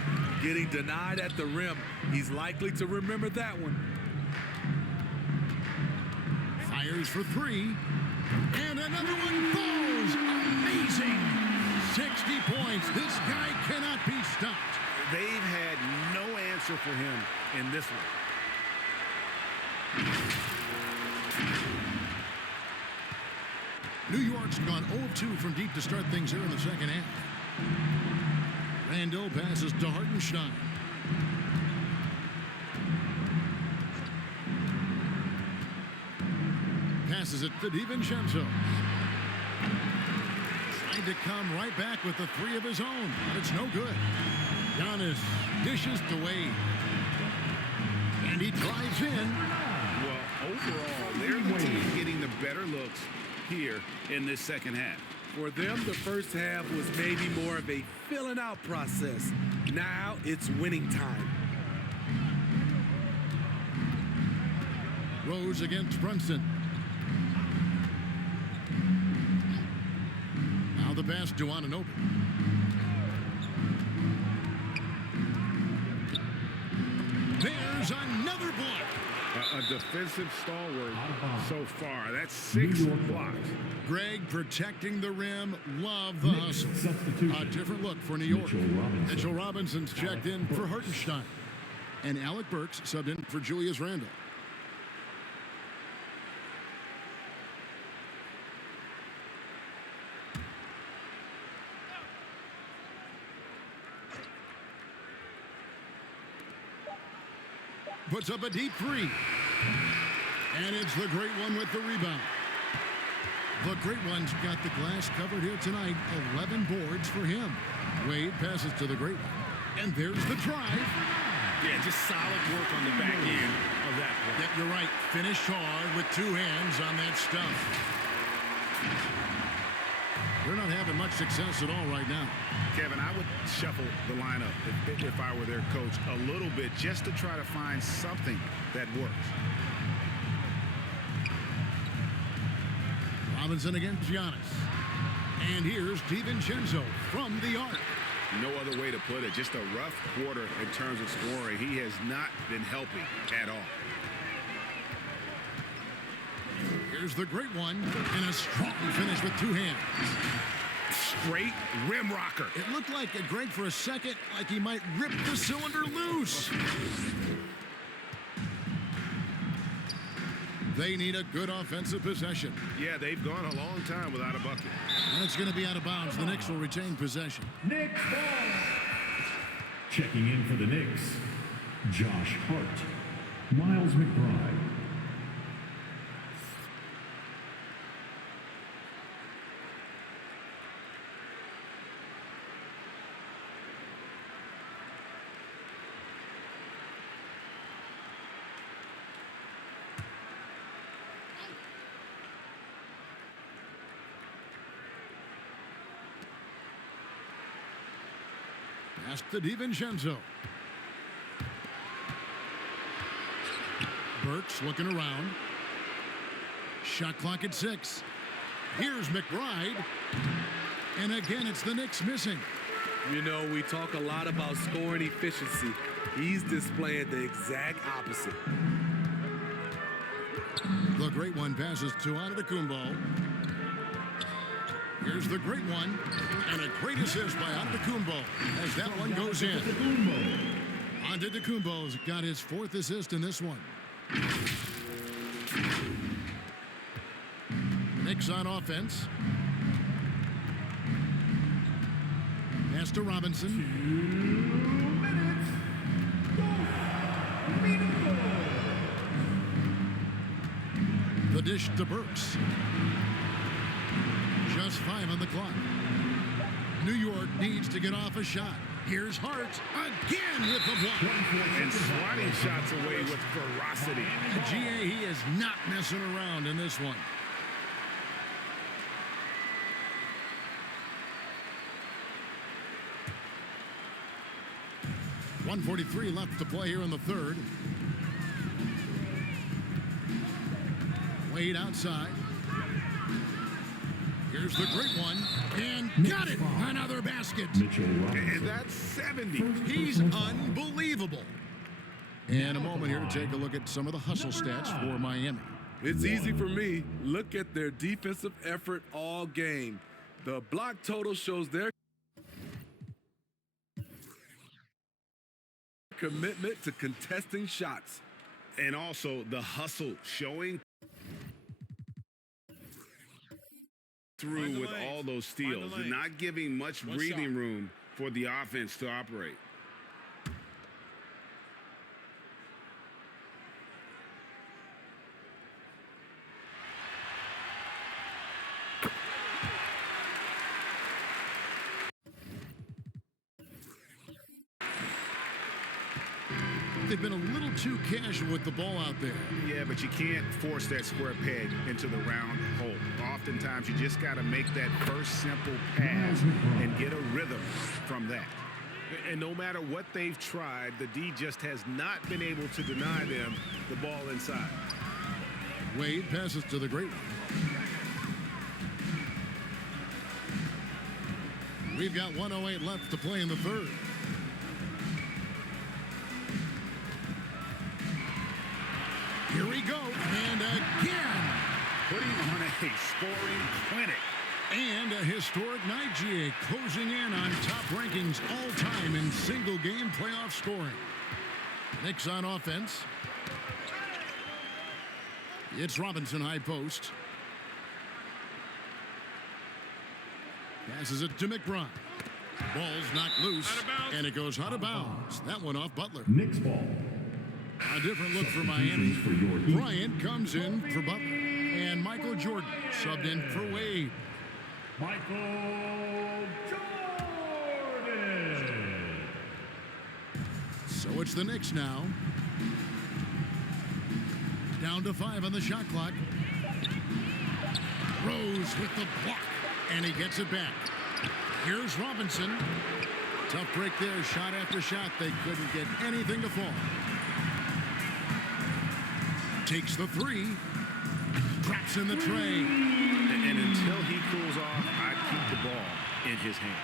Getting denied at the rim. He's likely to remember that one. Fires for three. And another one falls. Amazing. 60 points. This guy cannot be stopped. They've had no answer for him in this one. New York's gone 0-2 from deep to start things here in the second half. Randall passes to Hartenstein. Passes it to DiVincenzo. Trying to come right back with the three of his own, but it's no good. Giannis dishes to Wade. And he drives goes in. Well, overall, they're the team getting the better looks here in this second half. For them, the first half was maybe more of a filling out process. Now it's winning time. Rose against Brunson. Now the pass to Anunoby. There's another block. A defensive stalwart so far. That's 6 blocks. Greg protecting the rim. Love the hustle. A different look for New York. Mitchell Robinson's checked in for Hartenstein. And Alec Burks subbed in for Julius Randle. Puts up a deep three. And it's the Great One with the rebound. The Great One's got the glass covered here tonight. 11 boards for him. Wade passes to the Great One. And there's the drive. Yeah, just solid work on the back end of that play. Yeah, you're right. Finished hard with 2 hands on that stuff. They're not having much success at all right now. Kevin, I would shuffle the lineup if I were their coach a little bit just to try to find something that works. Robinson against Giannis. And here's DiVincenzo from the arc. No other way to put it. Just a rough quarter in terms of scoring. He has not been helping at all. Here's the Great One, and a strong finish with 2 hands. Straight rim rocker. It looked like Greg for a second, like he might rip the cylinder loose. They need a good offensive possession. Yeah, they've gone a long time without a bucket. And it's going to be out of bounds. The Knicks will retain possession. Knicks ball. Checking in for the Knicks, Josh Hart, Miles McBride. Pass to DiVincenzo. Burks looking around. Shot clock at 6. Here's McBride. And again, it's the Knicks missing. You know, we talk a lot about scoring efficiency. He's displaying the exact opposite. The Great One passes to Antetokounmpo. Here's the Great One, and a great assist by Antetokounmpo as that one goes in. Antetokounmpo's got his 4th assist in this one. Knicks on offense. Pass to Robinson. 2 minutes. The dish to Burks. Just 5 on the clock. New York needs to get off a shot. Here's Hart again with the block. And swatting shots away with ferocity. GA, he is not messing around in this one. .143 left to play here in the third. Wade outside. Here's the Great One, and got it! Another basket. And that's 70. He's unbelievable. And a moment here to take a look at some of the hustle stats for Miami. It's easy for me. Look at their defensive effort all game. The block total shows their commitment to contesting shots. And also the hustle showing through with all those steals and not giving much breathing room for the offense to operate. they've been a little too casual with the ball out there. Yeah, but you can't force that square peg into the round hole. Oftentimes, you just got to make that first simple pass and get a rhythm from that. And no matter what they've tried, the D just has not been able to deny them the ball inside. Wade passes to the great one. We've got 1:08 left to play in the third. Here we go, and again. Putting on a scoring clinic. And a historic night, GA, closing in on top rankings all time in single game playoff scoring. Knicks on offense. It's Robinson high post. Passes it to McBride. Ball's knocked loose, and it goes out of bounds. That one off Butler. Knicks ball. A different look for Miami. Bryant comes in for Butler. And Michael Jordan subbed in for Wade. Michael Jordan. So it's the Knicks now. Down to 5 on the shot clock. Rose with the block, and he gets it back. Here's Robinson. Tough break there, shot after shot. They couldn't get anything to fall. Takes the 3. Drops in the tray. And until he cools off, I'd keep the ball in his hands.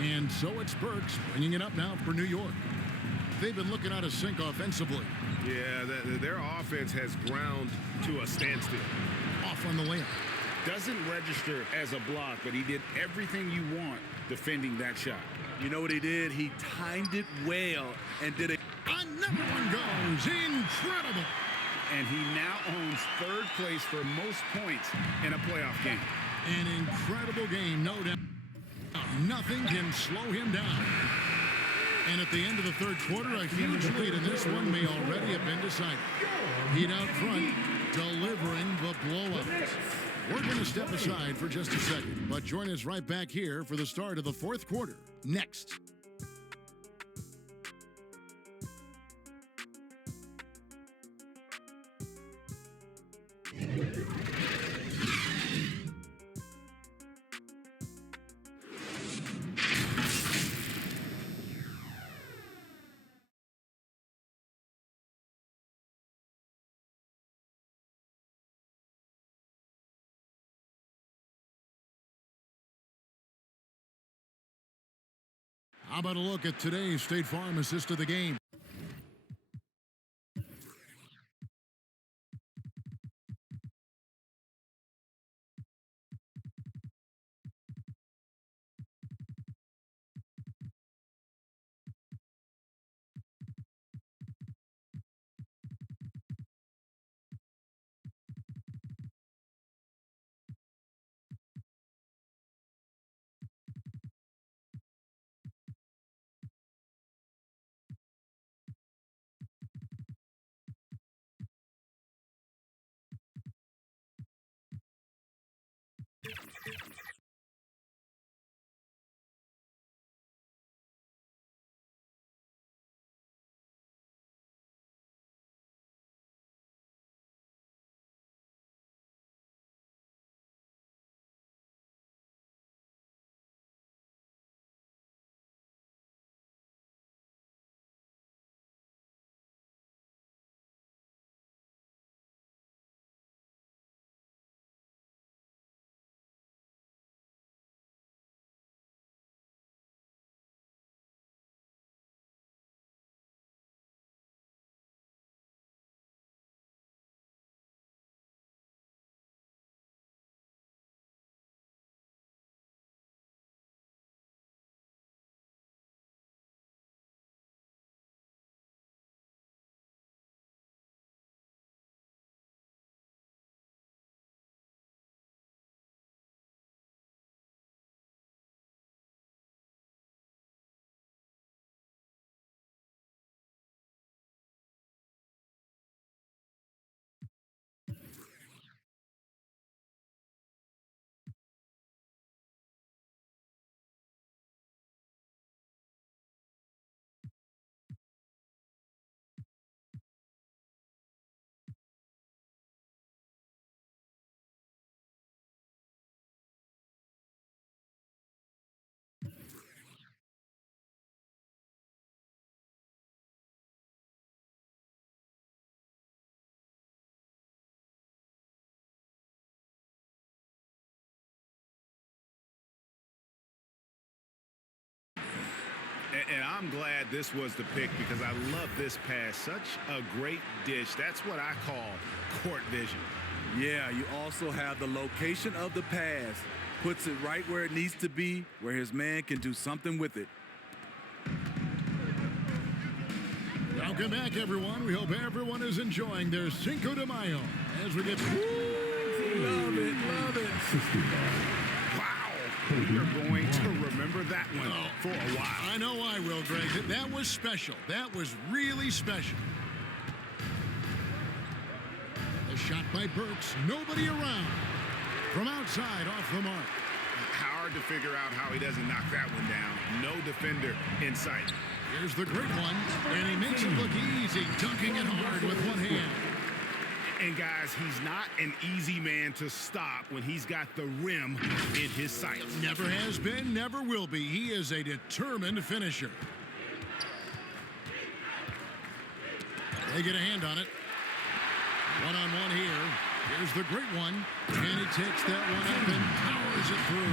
And so it's Burks bringing it up now for New York. They've been looking out of sync offensively. Yeah, their offense has ground to a standstill. Off on the layup. Doesn't register as a block, but he did everything you want defending that shot. You know what he did? He timed it well and did it. Another one goes. Incredible. And he now owns third place for most points in a playoff game. An incredible game, no doubt. Nothing can slow him down. And at the end of the third quarter, a huge lead, and this one may already have been decided. Heat out front, delivering the blowout. We're going to step aside for just a second, but join us right back here for the start of the fourth quarter. Next. How about a look at today's State Farm assist of the game? I'm glad this was the pick because I love this pass. Such a great dish. That's what I call court vision. Yeah, you also have the location of the pass. Puts it right where it needs to be, where his man can do something with it. Welcome back, everyone. We hope everyone is enjoying their Cinco de Mayo as we get... Love it, love it. Wow. You're going to remember that one for a while. I know I will, Greg. That was special. That was really special. A shot by Burks. Nobody around. From outside, off the mark. Hard to figure out how he doesn't knock that one down. No defender in sight. Here's the great one, and he makes it look easy, dunking it hard with one hand. And guys, he's not an easy man to stop when he's got the rim in his sights. Never has been, never will be. He is a determined finisher. They get a hand on it. One-on-one here. Here's the great one, and he takes that one up and powers it through.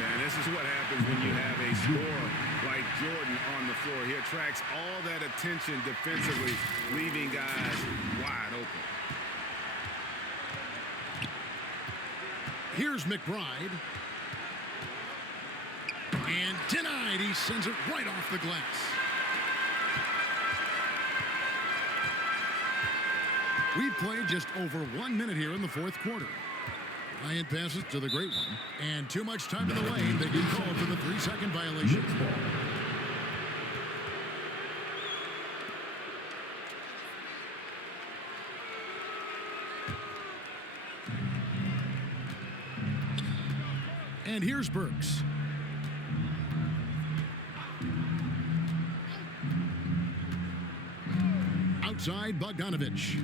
Yeah, and this is what happens when you have a scorer like Jordan on the floor. He attracts all that attention defensively, leaving guys wide open. Here's McBride. And denied. He sends it right off the glass. We've played just over 1 minute here in the fourth quarter. Ryan passes to the great one. And too much time in the lane. They get called for the 3-second violation. And here's Burks. Outside Bogdanovich.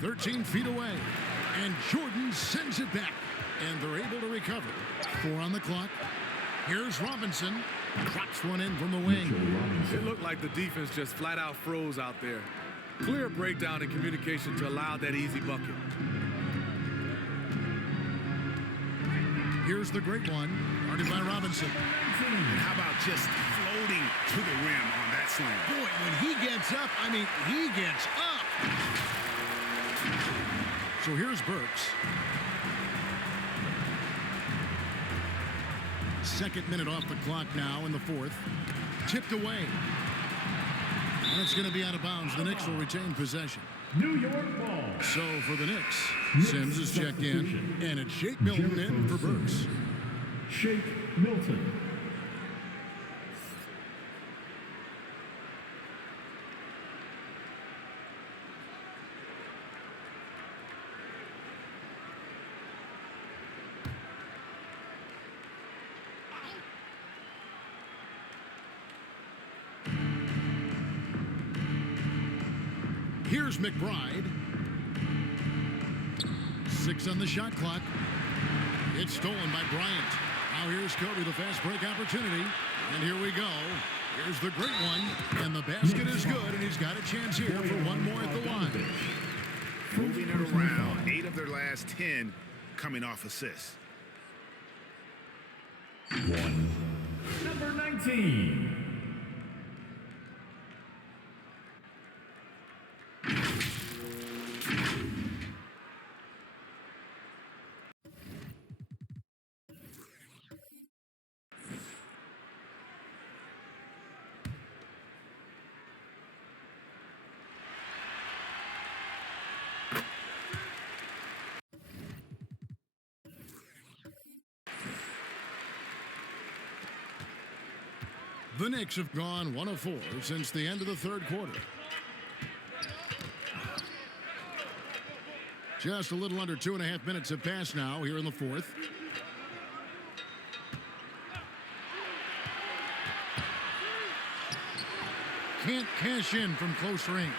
13 feet away. And Jordan sends it back. And they're able to recover. 4 on the clock. Here's Robinson. Drops one in from the wing. It looked like the defense just flat out froze out there. Clear breakdown in communication to allow that easy bucket. Here's the great one, guarded by Robinson. And how about just floating to the rim on that slam? Boy, when he gets up, I mean, he gets up. So here's Burks. Second minute off the clock now in the fourth. Tipped away. And it's going to be out of bounds. The Knicks will retain possession. New York ball. So for the Knicks, Sims is checked in, and it's Shake Milton in for Burks. Shake Milton. Here's McBride. 6 on the shot clock. It's stolen by Bryant. Now here's Kobe, the fast break opportunity. And here we go. Here's the great one. And the basket is good, and he's got a chance here for one more at the line. Moving it around. 8 of their last 10 coming off assists. Number 19. The Knicks have gone 1 of 4 since the end of the third quarter. Just a little under 2.5 minutes have passed now here in the fourth. Can't cash in from close range.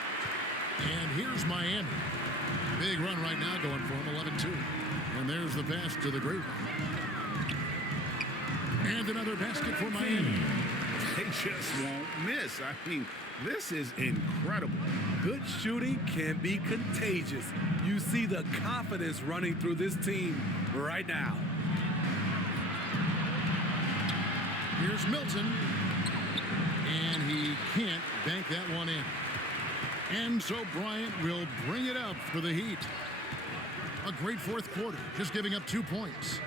And here's Miami. Big run right now going for him, 11-2. And there's the pass to the great one. And another basket for Miami. They just won't miss. I mean, this is incredible. Good shooting can be contagious. You see the confidence running through this team right now. Here's Milton. And he can't bank that one in. And so Bryant will bring it up for the Heat. A great fourth quarter, just giving up 2 points.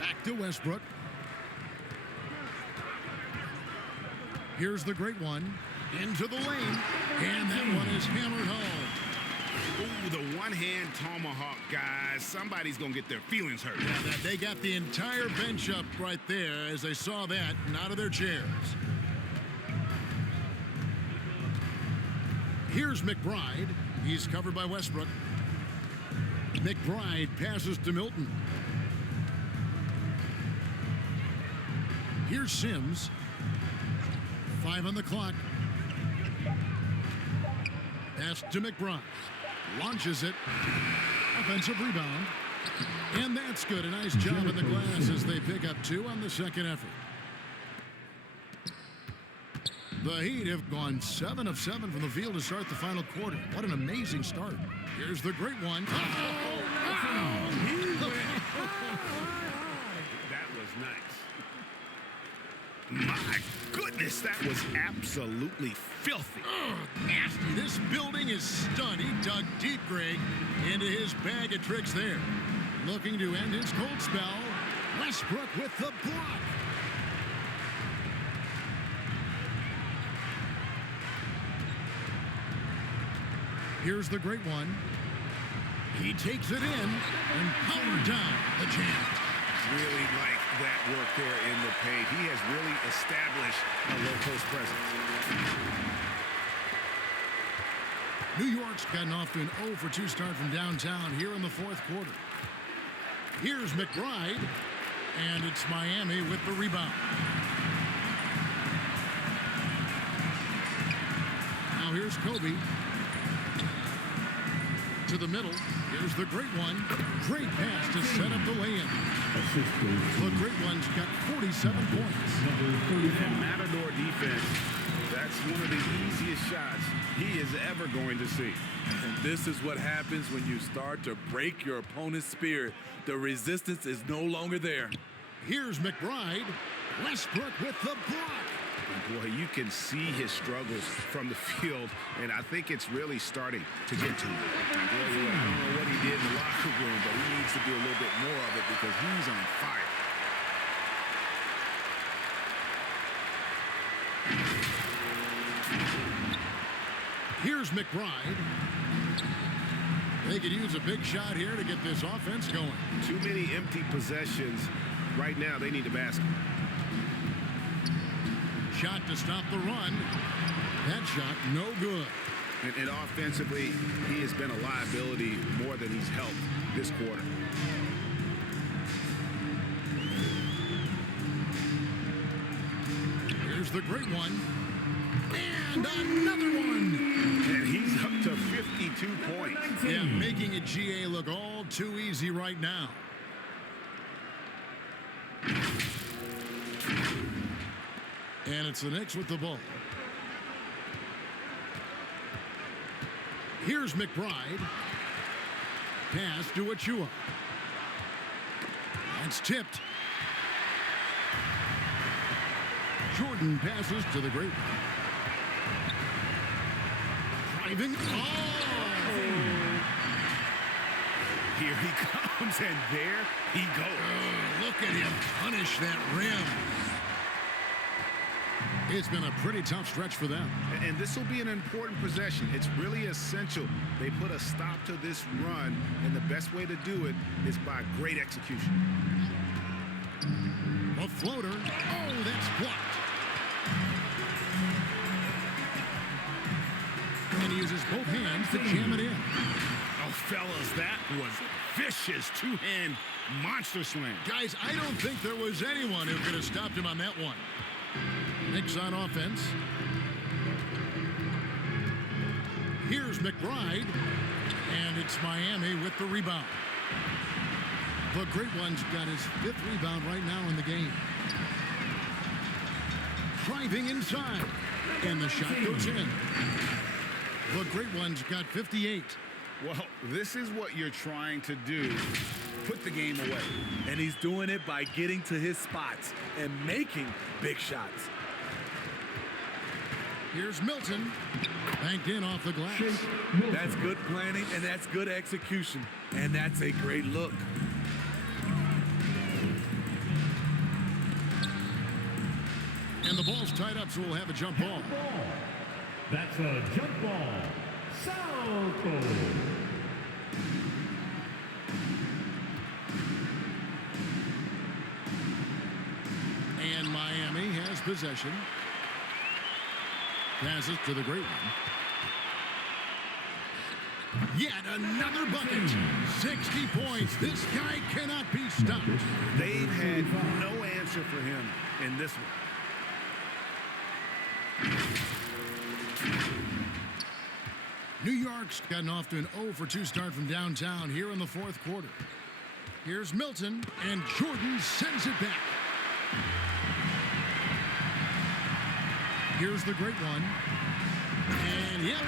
Back to Westbrook. Here's the great one. Into the lane. And that one is hammered home. Ooh, the one-hand tomahawk, guys. Somebody's going to get their feelings hurt. Yeah, they got the entire bench up right there as they saw that and out of their chairs. Here's McBride. He's covered by Westbrook. McBride passes to Milton. Here's Sims. 5 on the clock. Pass to McBride. Launches it. Offensive rebound. And that's good. A nice job in the glass as they pick up 2 on the second effort. The Heat have gone 7 of 7 from the field to start the final quarter. What an amazing start. Here's the great one. Oh, wow. That was nice. My goodness, that was absolutely filthy. Nasty. This building is stunned. He dug deep, Greg, into his bag of tricks there. Looking to end his cold spell. Westbrook with the block. Here's the great one. He takes it in and powered down the champ. Really like that work there in the paint. He has really established a low-post presence. New York's gotten off to an 0 for 2 start from downtown here in the fourth quarter. Here's McBride, and it's Miami with the rebound. Now here's Kobe. To the middle. Here's the great one. Great pass to set up the lay-in. The great one's got 47 points. And Matador defense, that's one of the easiest shots he is ever going to see. And this is what happens when you start to break your opponent's spirit. The resistance is no longer there. Here's McBride. Westbrook with the block. Boy, you can see his struggles from the field, and I think it's really starting to get to him. I don't know what he did in the locker room, but he needs to do a little bit more of it because he's on fire. Here's McBride. They could use a big shot here to get this offense going. Too many empty possessions. Right now, they need a basket. Shot to stop the run. That shot, no good. And offensively, he has been a liability more than he's helped this quarter. Here's the great one. And another one. And he's up to 52 points. Yeah, making a GA look all too easy right now. And it's the Knicks with the ball. Here's McBride. Pass to Achua. That's tipped. Jordan passes to the great one. Driving. Oh! Here he comes, and there he goes. Oh, look at him punish that rim. It's been a pretty tough stretch for them. And this will be an important possession. It's really essential they put a stop to this run, and the best way to do it is by great execution. A floater. Oh, that's blocked. And he uses both hands to jam it in. Oh, fellas, that was vicious two-hand monster slam. Guys, I don't think there was anyone who could have stopped him on that one. Knicks on offense. Here's McBride, and it's Miami with the rebound. The great one's got his 5th rebound right now in the game. Driving inside, and the shot goes in. The great one's got 58. Well, this is what you're trying to do. put the game away. And he's doing it by getting to his spots and making big shots. Here's Milton, banked in off the glass. That's good planning, and that's good execution. And that's a great look. And the ball's tied up, so we'll have a jump ball. That's a jump ball. Salto. And Miami has possession. Passes to the great one. Yet another bucket. 60 points. This guy cannot be stopped. They've had no answer for him in this one. New York's gotten off to an 0-for-2 start from downtown here in the fourth quarter. Here's Milton, and Jordan sends it back. Here's the great one. And yep,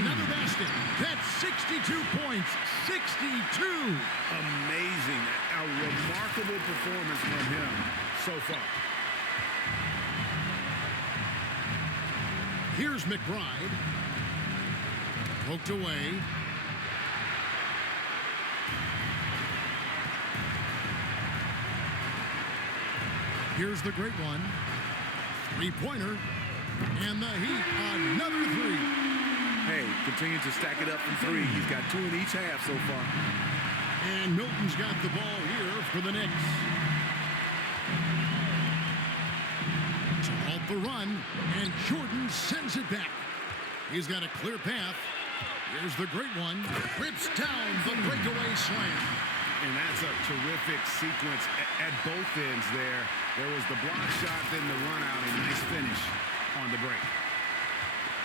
another basket. That's 62 points. 62. Amazing. A remarkable performance from him so far. Here's McBride. Poked away. Here's the great one. Three-pointer. And the Heat, another three. Hey, continue to stack it up from three. He's got 2 in each half so far. And Milton's got the ball here for the Knicks. To halt the run, and Jordan sends it back. He's got a clear path. Here's the great one. Rips down the breakaway slam. And that's a terrific sequence at both ends there. There was the block shot, then the run out, and nice finish on the break.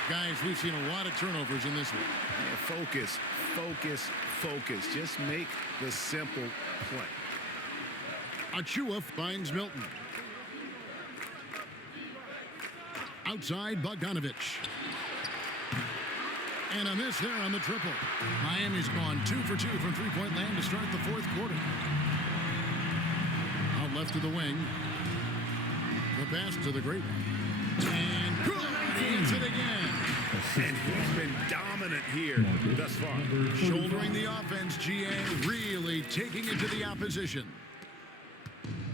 Guys, we've seen a lot of turnovers in this one. Yeah, focus, focus, focus. Just make the simple play. Achua finds Milton. Outside, Bogdanovich. And a miss there on the triple. Miami's gone 2 for 2 from three-point land to start the fourth quarter. Out left to the wing. The pass to the great one. And good! He hits it again. And he's been dominant here thus far. Shouldering the offense, GA really taking it to the opposition.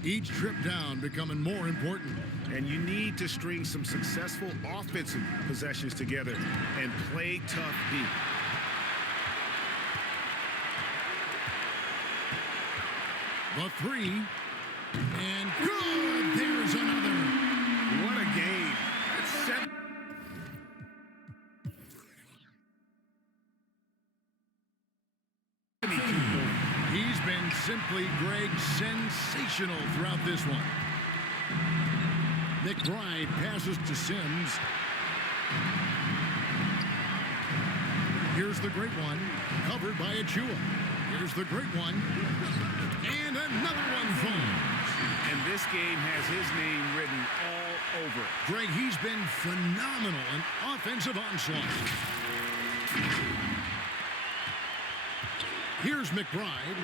Each trip down becoming more important. And you need to string some successful offensive possessions together and play tough deep. The three. And good! There's another. What a game. That's 7. He's been simply, Greg, sensational throughout this one. McBride passes to Sims. Here's the great one, covered by Achua. Here's the great one, and another one falls. And this game has his name written all over it. Greg, he's been phenomenal in offensive onslaught. Here's McBride.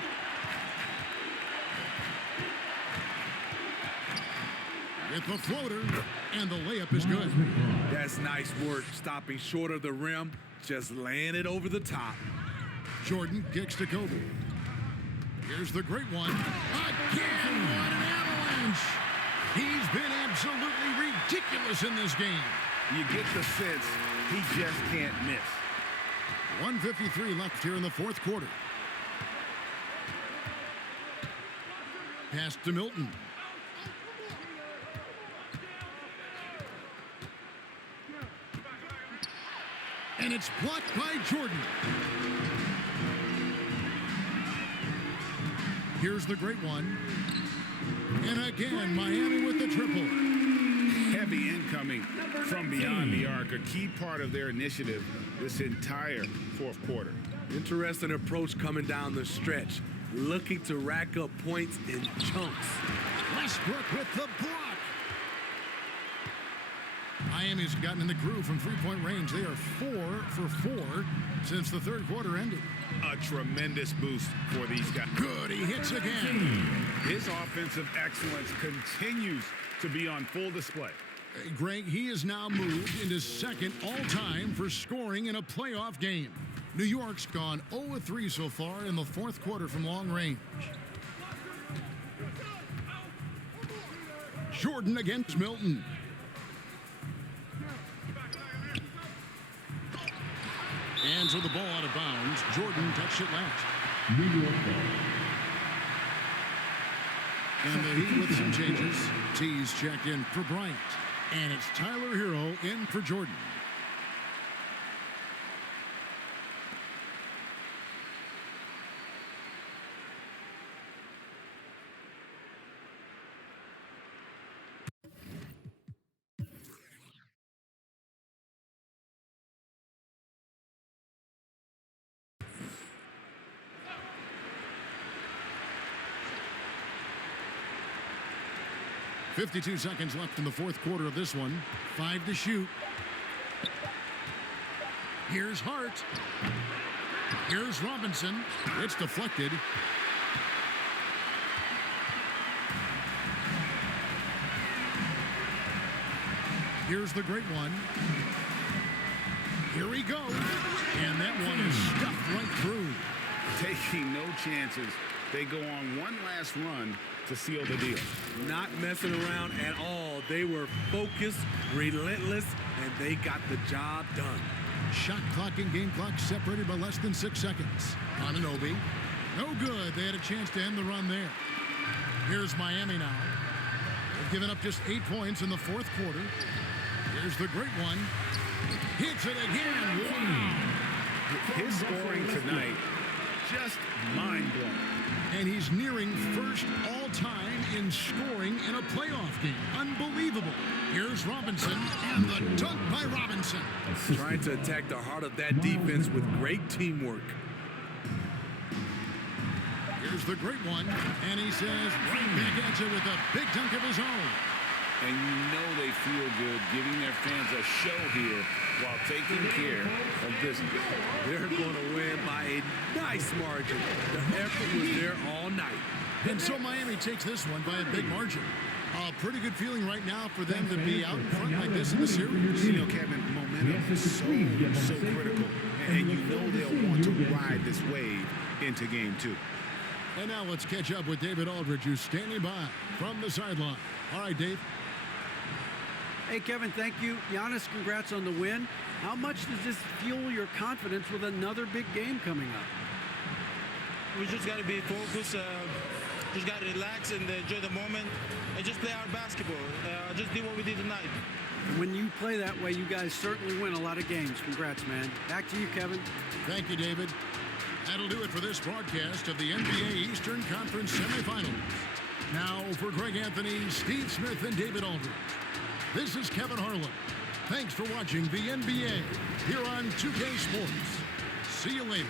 With the floater, and the layup is good. That's nice work, stopping short of the rim, just laying it over the top. Jordan kicks to Kobe. Here's the great one. Again, what an avalanche! He's been absolutely ridiculous in this game. You get the sense he just can't miss. 1:53 left here in the fourth quarter. Pass to Milton. And it's blocked by Jordan. Here's the great one. And again, Miami with the triple. Heavy incoming from beyond the arc, a key part of their initiative this entire fourth quarter. Interesting approach coming down the stretch, looking to rack up points in chunks. Westbrook with the block. Miami's gotten in the groove from three-point range. They are 4 for 4 since the third quarter ended. A tremendous boost for these guys. Good, he hits again. His offensive excellence continues to be on full display. Hey, Greg, he is now moved into second all-time for scoring in a playoff game. New York's gone 0-3 so far in the fourth quarter from long range. Jordan against Milton. And so the ball out of bounds. Jordan touched it last. New York ball. And the Heat with some changes. T's checked in for Bryant. And it's Tyler Hero in for Jordan. .52 seconds left in the fourth quarter of this one. 5 to shoot. Here's Hart. Here's Robinson. It's deflected. Here's the great one. Here we go. And that one is stuffed right through. Taking no chances. They go on one last run to seal the deal. Not messing around at all. They were focused, relentless, and they got the job done. Shot clock and game clock separated by less than 6 seconds. Anunoby. No good. They had a chance to end the run there. Here's Miami now. They've given up just 8 points in the fourth quarter. Here's the great one. Hits it again. Wow. His scoring tonight, just mind-blowing. And he's nearing first all-time in scoring in a playoff game. Unbelievable. Here's Robinson, and the dunk by Robinson. Trying to attack the heart of that defense with great teamwork. Here's the great one, and he says, right back at you with a big dunk of his own. And you know they feel good giving their fans a show here while taking care of business. They're going to win by a nice margin. The effort was there all night. And so Miami takes this one by a big margin. A pretty good feeling right now for them to be out in front like this in the series. You know, Kevin, momentum is so critical. And you know they'll want to ride this wave into game 2. And now let's catch up with David Aldridge, who's standing by from the sideline. All right, Dave. Hey, Kevin, thank you. Giannis, congrats on the win. How much does this fuel your confidence with another big game coming up? We just got to be focused, just got to relax and enjoy the moment and just play our basketball. Just do what we did tonight. When you play that way, you guys certainly win a lot of games. Congrats, man. Back to you, Kevin. Thank you, David. That'll do it for this broadcast of the NBA Eastern Conference semifinals. Now for Greg Anthony, Steve Smith, and David Aldridge. This is Kevin Harlan. Thanks for watching the NBA here on 2K Sports. See you later.